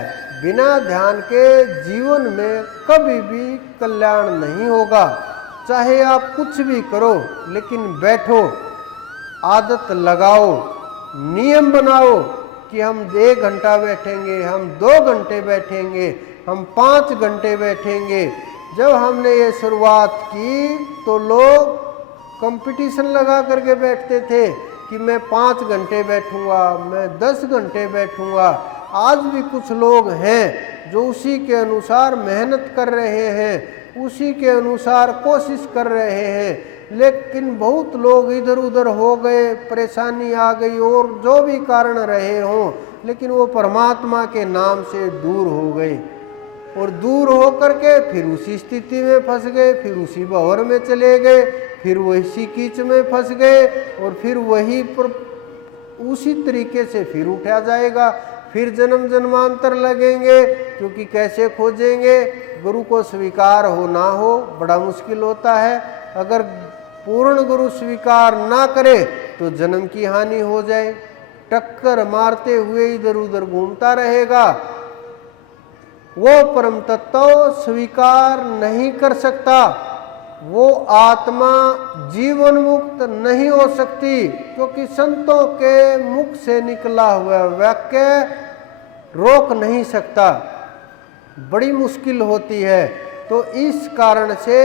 बिना ध्यान के जीवन में कभी भी कल्याण नहीं होगा। चाहे आप कुछ भी करो, लेकिन बैठो, आदत लगाओ, नियम बनाओ कि हम 1 घंटा बैठेंगे, हम 2 घंटे बैठेंगे, हम 5 घंटे बैठेंगे। जब हमने ये शुरुआत की तो लोग कंपटीशन लगा करके बैठते थे कि मैं 5 घंटे बैठूंगा, मैं 10 घंटे बैठूंगा। आज भी कुछ लोग हैं जो उसी के अनुसार मेहनत कर रहे हैं, उसी के अनुसार कोशिश कर रहे हैं, लेकिन बहुत लोग इधर उधर हो गए, परेशानी आ गई और जो भी कारण रहे हों, लेकिन वो परमात्मा के नाम से दूर हो गए और दूर हो करके फिर उसी स्थिति में फंस गए, फिर उसी भंवर में चले गए, फिर वही कीच में फंस गए और फिर वही पर उसी तरीके से फिर उठा जाएगा, फिर जन्म जन्मांतर लगेंगे, क्योंकि कैसे खोजेंगे। गुरु को स्वीकार हो ना हो बड़ा मुश्किल होता है। अगर पूर्ण गुरु स्वीकार ना करे तो जन्म की हानि हो जाए, टक्कर मारते हुए इधर उधर घूमता रहेगा, वो परम तत्व स्वीकार नहीं कर सकता, वो आत्मा जीवन मुक्त नहीं हो सकती, क्योंकि संतों के मुख से निकला हुआ वाक्य रोक नहीं सकता, बड़ी मुश्किल होती है। तो इस कारण से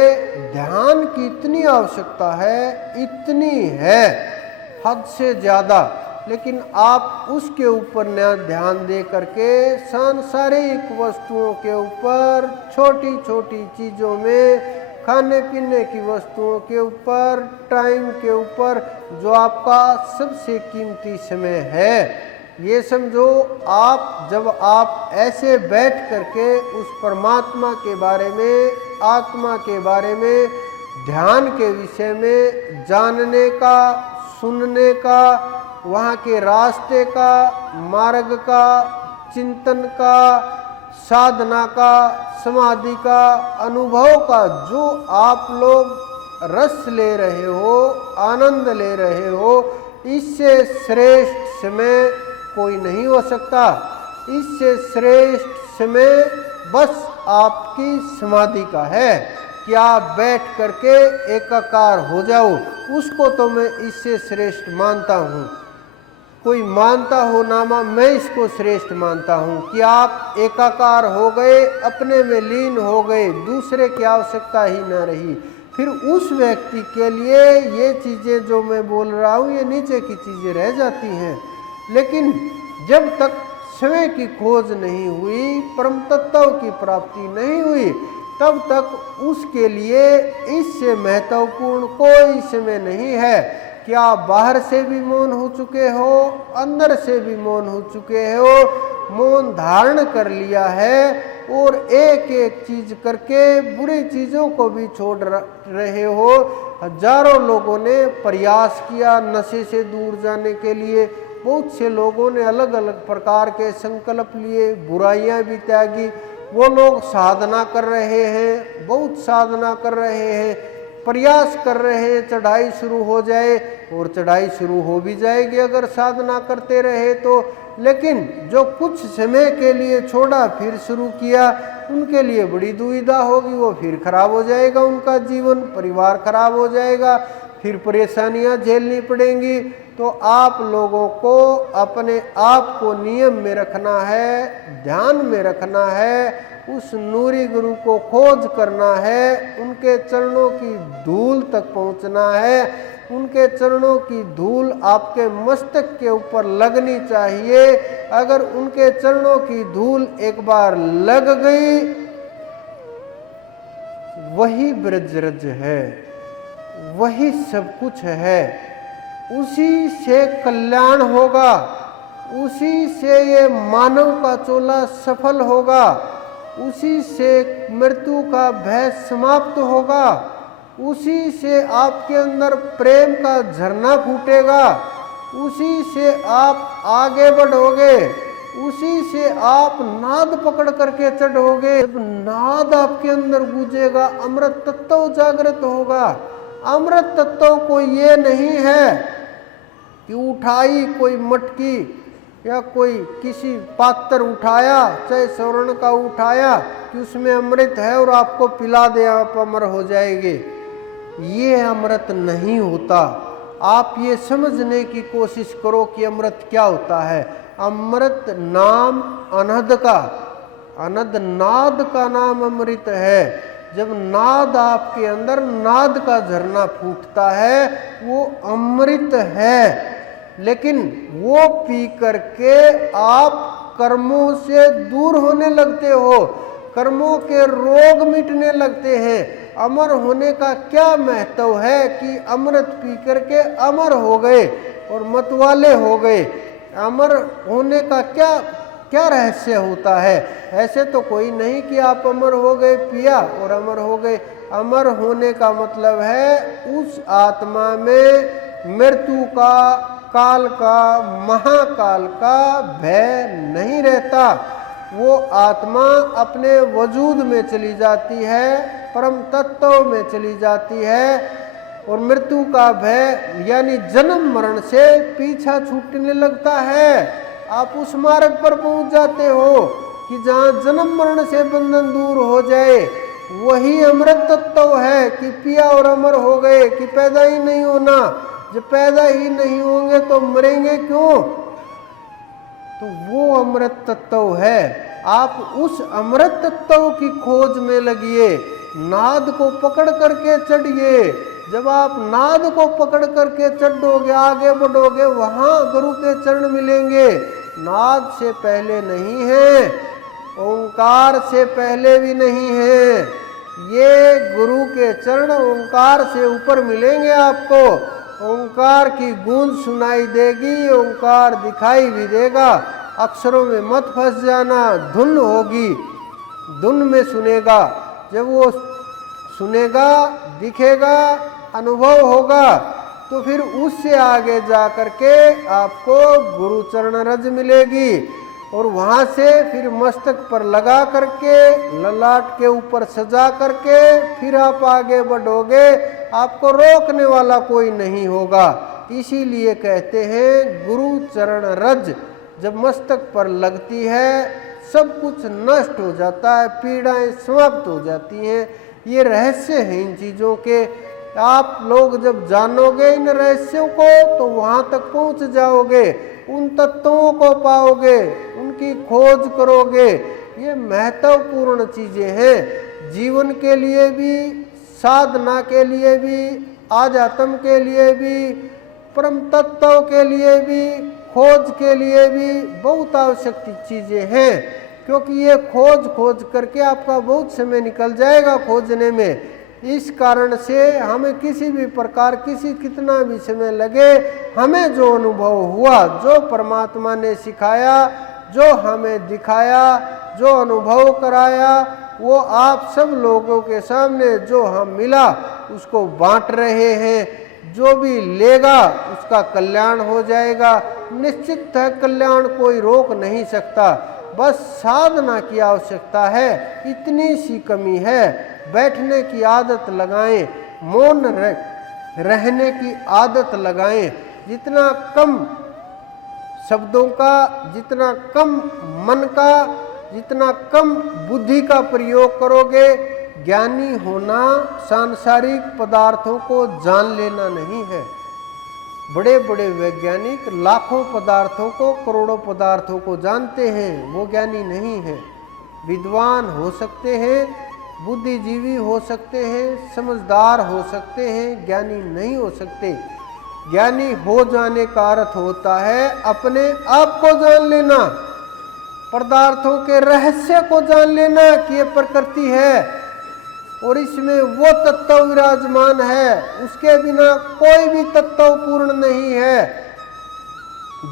ध्यान की इतनी आवश्यकता है, इतनी है हद से ज़्यादा, लेकिन आप उसके ऊपर न ध्यान दे करके सांसारिक वस्तुओं के ऊपर, छोटी छोटी चीज़ों में, खाने पीने की वस्तुओं के ऊपर, टाइम के ऊपर, जो आपका सबसे कीमती समय है, ये समझो आप जब आप ऐसे बैठ करके उस परमात्मा के बारे में, आत्मा के बारे में, ध्यान के विषय में जानने का, सुनने का, वहाँ के रास्ते का, मार्ग का, चिंतन का, साधना का, समाधि का, अनुभव का जो आप लोग रस ले रहे हो, आनंद ले रहे हो, इससे श्रेष्ठ समय कोई नहीं हो सकता। इससे श्रेष्ठ समय बस आपकी समाधि का है कि आप बैठ करके एकाकार हो जाओ, उसको तो मैं इससे श्रेष्ठ मानता हूँ। कोई मानता हो ना, मैं इसको श्रेष्ठ मानता हूँ कि आप एकाकार हो गए, अपने में लीन हो गए, दूसरे की आवश्यकता ही ना रही। फिर उस व्यक्ति के लिए ये चीज़ें जो मैं बोल रहा हूँ ये नीचे की चीज़ें रह जाती हैं, लेकिन जब तक स्वयं की खोज नहीं हुई, परम तत्व की प्राप्ति नहीं हुई, तब तक उसके लिए इससे महत्वपूर्ण कोई समय नहीं है कि आप बाहर से भी मौन हो चुके हो, अंदर से भी मौन हो चुके हो, मौन धारण कर लिया है और एक एक चीज करके बुरी चीज़ों को भी छोड़ रहे हो। हजारों लोगों ने प्रयास किया नशे से दूर जाने के लिए, बहुत से लोगों ने अलग अलग प्रकार के संकल्प लिए, बुराइयां भी त्यागी, वो लोग साधना कर रहे हैं, बहुत साधना कर रहे हैं, प्रयास कर रहे हैं चढ़ाई शुरू हो जाए, और चढ़ाई शुरू हो भी जाएगी अगर साधना करते रहे तो। लेकिन जो कुछ समय के लिए छोड़ा फिर शुरू किया, उनके लिए बड़ी दुविधा होगी, वो फिर खराब हो जाएगा, उनका जीवन परिवार खराब हो जाएगा। फिर परेशानियां झेलनी पड़ेंगी। तो आप लोगों को अपने आप को नियम में रखना है, ध्यान में रखना है, उस नूरी गुरु को खोज करना है, उनके चरणों की धूल तक पहुंचना है। उनके चरणों की धूल आपके मस्तक के ऊपर लगनी चाहिए। अगर उनके चरणों की धूल एक बार लग गई, वही ब्रजरज है, वही सब कुछ है, उसी से कल्याण होगा, उसी से ये मानव का चोला सफल होगा, उसी से मृत्यु का भय समाप्त होगा, उसी से आपके अंदर प्रेम का झरना फूटेगा, उसी से आप आगे बढ़ोगे, उसी से आप नाद पकड़ करके चढ़ोगे। जब नाद आपके अंदर गूंजेगा, अमृत तत्व जागृत होगा। अमृत तत्व को ये नहीं है कि उठाई कोई मटकी या कोई किसी पात्र उठाया, चाहे स्वर्ण का उठाया, कि उसमें अमृत है और आपको पिला दे, आप अमर हो जाएंगे। ये अमृत नहीं होता। आप ये समझने की कोशिश करो कि अमृत क्या होता है। अमृत नाम अनहद का, अनहद नाद का नाम अमृत है। जब नाद आपके अंदर, नाद का झरना फूटता है, वो अमृत है। लेकिन वो पी करके आप कर्मों से दूर होने लगते हो, कर्मों के रोग मिटने लगते हैं। अमर होने का क्या महत्व है कि अमृत पी करके अमर हो गए और मतवाले हो गए। अमर होने का क्या रहस्य होता है? ऐसे तो कोई नहीं कि आप अमर हो गए, पिया और अमर हो गए। अमर होने का मतलब है उस आत्मा में मृत्यु का, काल का, महाकाल का भय नहीं रहता। वो आत्मा अपने वजूद में चली जाती है, परम तत्व में चली जाती है और मृत्यु का भय यानी जन्म मरण से पीछा छूटने लगता है। आप उस मार्ग पर पहुंच जाते हो कि जहाँ जन्म मरण से बंधन दूर हो जाए। वही अमृत तत्व है कि पिया और अमर हो गए, कि पैदा ही नहीं होना। जब पैदा ही नहीं होंगे तो मरेंगे क्यों? तो वो अमृत तत्व है। आप उस अमृत तत्व की खोज में लगिए, नाद को पकड़ करके चढ़िए। जब आप नाद को पकड़ करके चढ़ोगे, आगे बढ़ोगे, वहां गुरु के चरण मिलेंगे। नाद से पहले नहीं है, ओंकार से पहले भी नहीं है। ये गुरु के चरण ओंकार से ऊपर मिलेंगे आपको। ओंकार की गूंज सुनाई देगी, ओंकार दिखाई भी देगा। अक्षरों में मत फंस जाना, धुन होगी, धुन में सुनेगा। जब वो सुनेगा, दिखेगा, अनुभव होगा, तो फिर उससे आगे जा करके आपको गुरु चरण रज मिलेगी। और वहाँ से फिर मस्तक पर लगा करके, ललाट के ऊपर सजा करके फिर आप आगे बढ़ोगे। आपको रोकने वाला कोई नहीं होगा। इसीलिए कहते हैं गुरु चरण रज जब मस्तक पर लगती है, सब कुछ नष्ट हो जाता है, पीड़ाएं समाप्त हो जाती हैं। ये रहस्य हैं इन चीज़ों के। आप लोग जब जानोगे इन रहस्यों को तो वहाँ तक पहुँच जाओगे, उन तत्वों को पाओगे, उनकी खोज करोगे। ये महत्वपूर्ण चीज़ें हैं, जीवन के लिए भी, साधना के लिए भी, आध्यात्म के लिए भी, परम तत्व के लिए भी, खोज के लिए भी बहुत आवश्यक चीज़ें हैं। क्योंकि ये खोज करके आपका बहुत समय निकल जाएगा खोजने में। इस कारण से हमें किसी भी प्रकार, कितना भी समय लगे, हमें जो अनुभव हुआ, जो परमात्मा ने सिखाया, जो हमें दिखाया, जो अनुभव कराया, वो आप सब लोगों के सामने जो हम मिला उसको बांट रहे हैं। जो भी लेगा उसका कल्याण हो जाएगा। निश्चित है, कल्याण कोई रोक नहीं सकता। बस साधना की आवश्यकता है, इतनी सी कमी है। बैठने की आदत लगाएं, मौन रहने की आदत लगाएं। जितना कम शब्दों का, जितना कम मन का, जितना कम बुद्धि का प्रयोग करोगे, ज्ञानी होना सांसारिक पदार्थों को जान लेना नहीं है। बड़े बड़े वैज्ञानिक लाखों पदार्थों को, करोड़ों पदार्थों को जानते हैं, वो ज्ञानी नहीं है। विद्वान हो सकते हैं, बुद्धिजीवी हो सकते हैं, समझदार हो सकते हैं, ज्ञानी नहीं हो सकते। ज्ञानी हो जाने का अर्थ होता है अपने आप को जान लेना, पदार्थों के रहस्य को जान लेना कि ये प्रकृति है और इसमें वो तत्व विराजमान है, उसके बिना कोई भी तत्व पूर्ण नहीं है।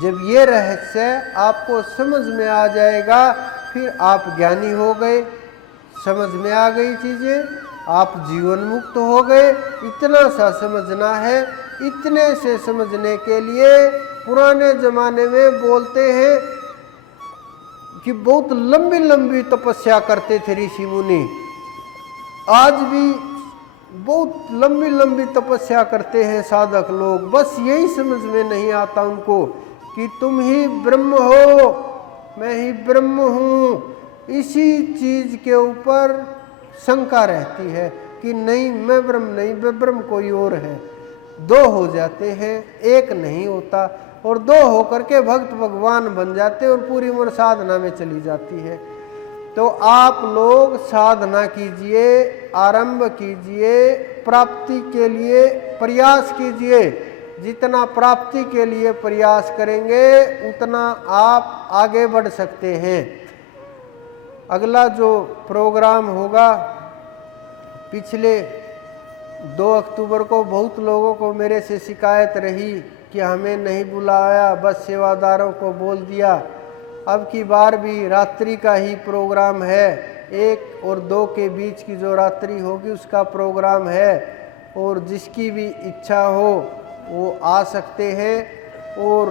जब ये रहस्य आपको समझ में आ जाएगा फिर आप ज्ञानी हो गए, समझ में आ गई चीजें, आप जीवन मुक्त हो गए। इतना सा समझना है। इतने से समझने के लिए पुराने जमाने में बोलते हैं कि बहुत लंबी लंबी तपस्या करते थे ऋषि मुनि। आज भी बहुत लंबी लंबी तपस्या करते हैं साधक लोग। बस यही समझ में नहीं आता उनको कि तुम ही ब्रह्म हो, मैं ही ब्रह्म हूँ। इसी चीज के ऊपर शंका रहती है कि नहीं मैं ब्रह्म नहीं, मैं ब्रह्म कोई और है। दो हो जाते हैं, एक नहीं होता, और दो होकर के भक्त भगवान बन जाते और पूरी उम्र साधना में चली जाती है। तो आप लोग साधना कीजिए, आरंभ कीजिए, प्राप्ति के लिए प्रयास कीजिए। जितना प्राप्ति के लिए प्रयास करेंगे उतना आप आगे बढ़ सकते हैं। अगला जो प्रोग्राम होगा, पिछले 2 अक्टूबर को बहुत लोगों को मेरे से शिकायत रही कि हमें नहीं बुलाया, बस सेवादारों को बोल दिया। अब की बार भी रात्रि का ही प्रोग्राम है, 1 और 2 के बीच की जो रात्रि होगी उसका प्रोग्राम है, और जिसकी भी इच्छा हो वो आ सकते हैं और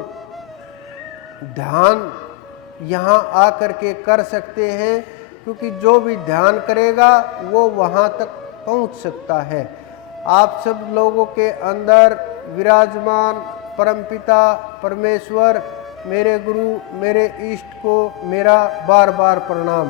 ध्यान यहाँ आकर के कर सकते हैं, क्योंकि जो भी ध्यान करेगा वो वहाँ तक पहुँच सकता है। आप सब लोगों के अंदर विराजमान परमपिता परमेश्वर, मेरे गुरु, मेरे इष्ट को मेरा बार बार प्रणाम।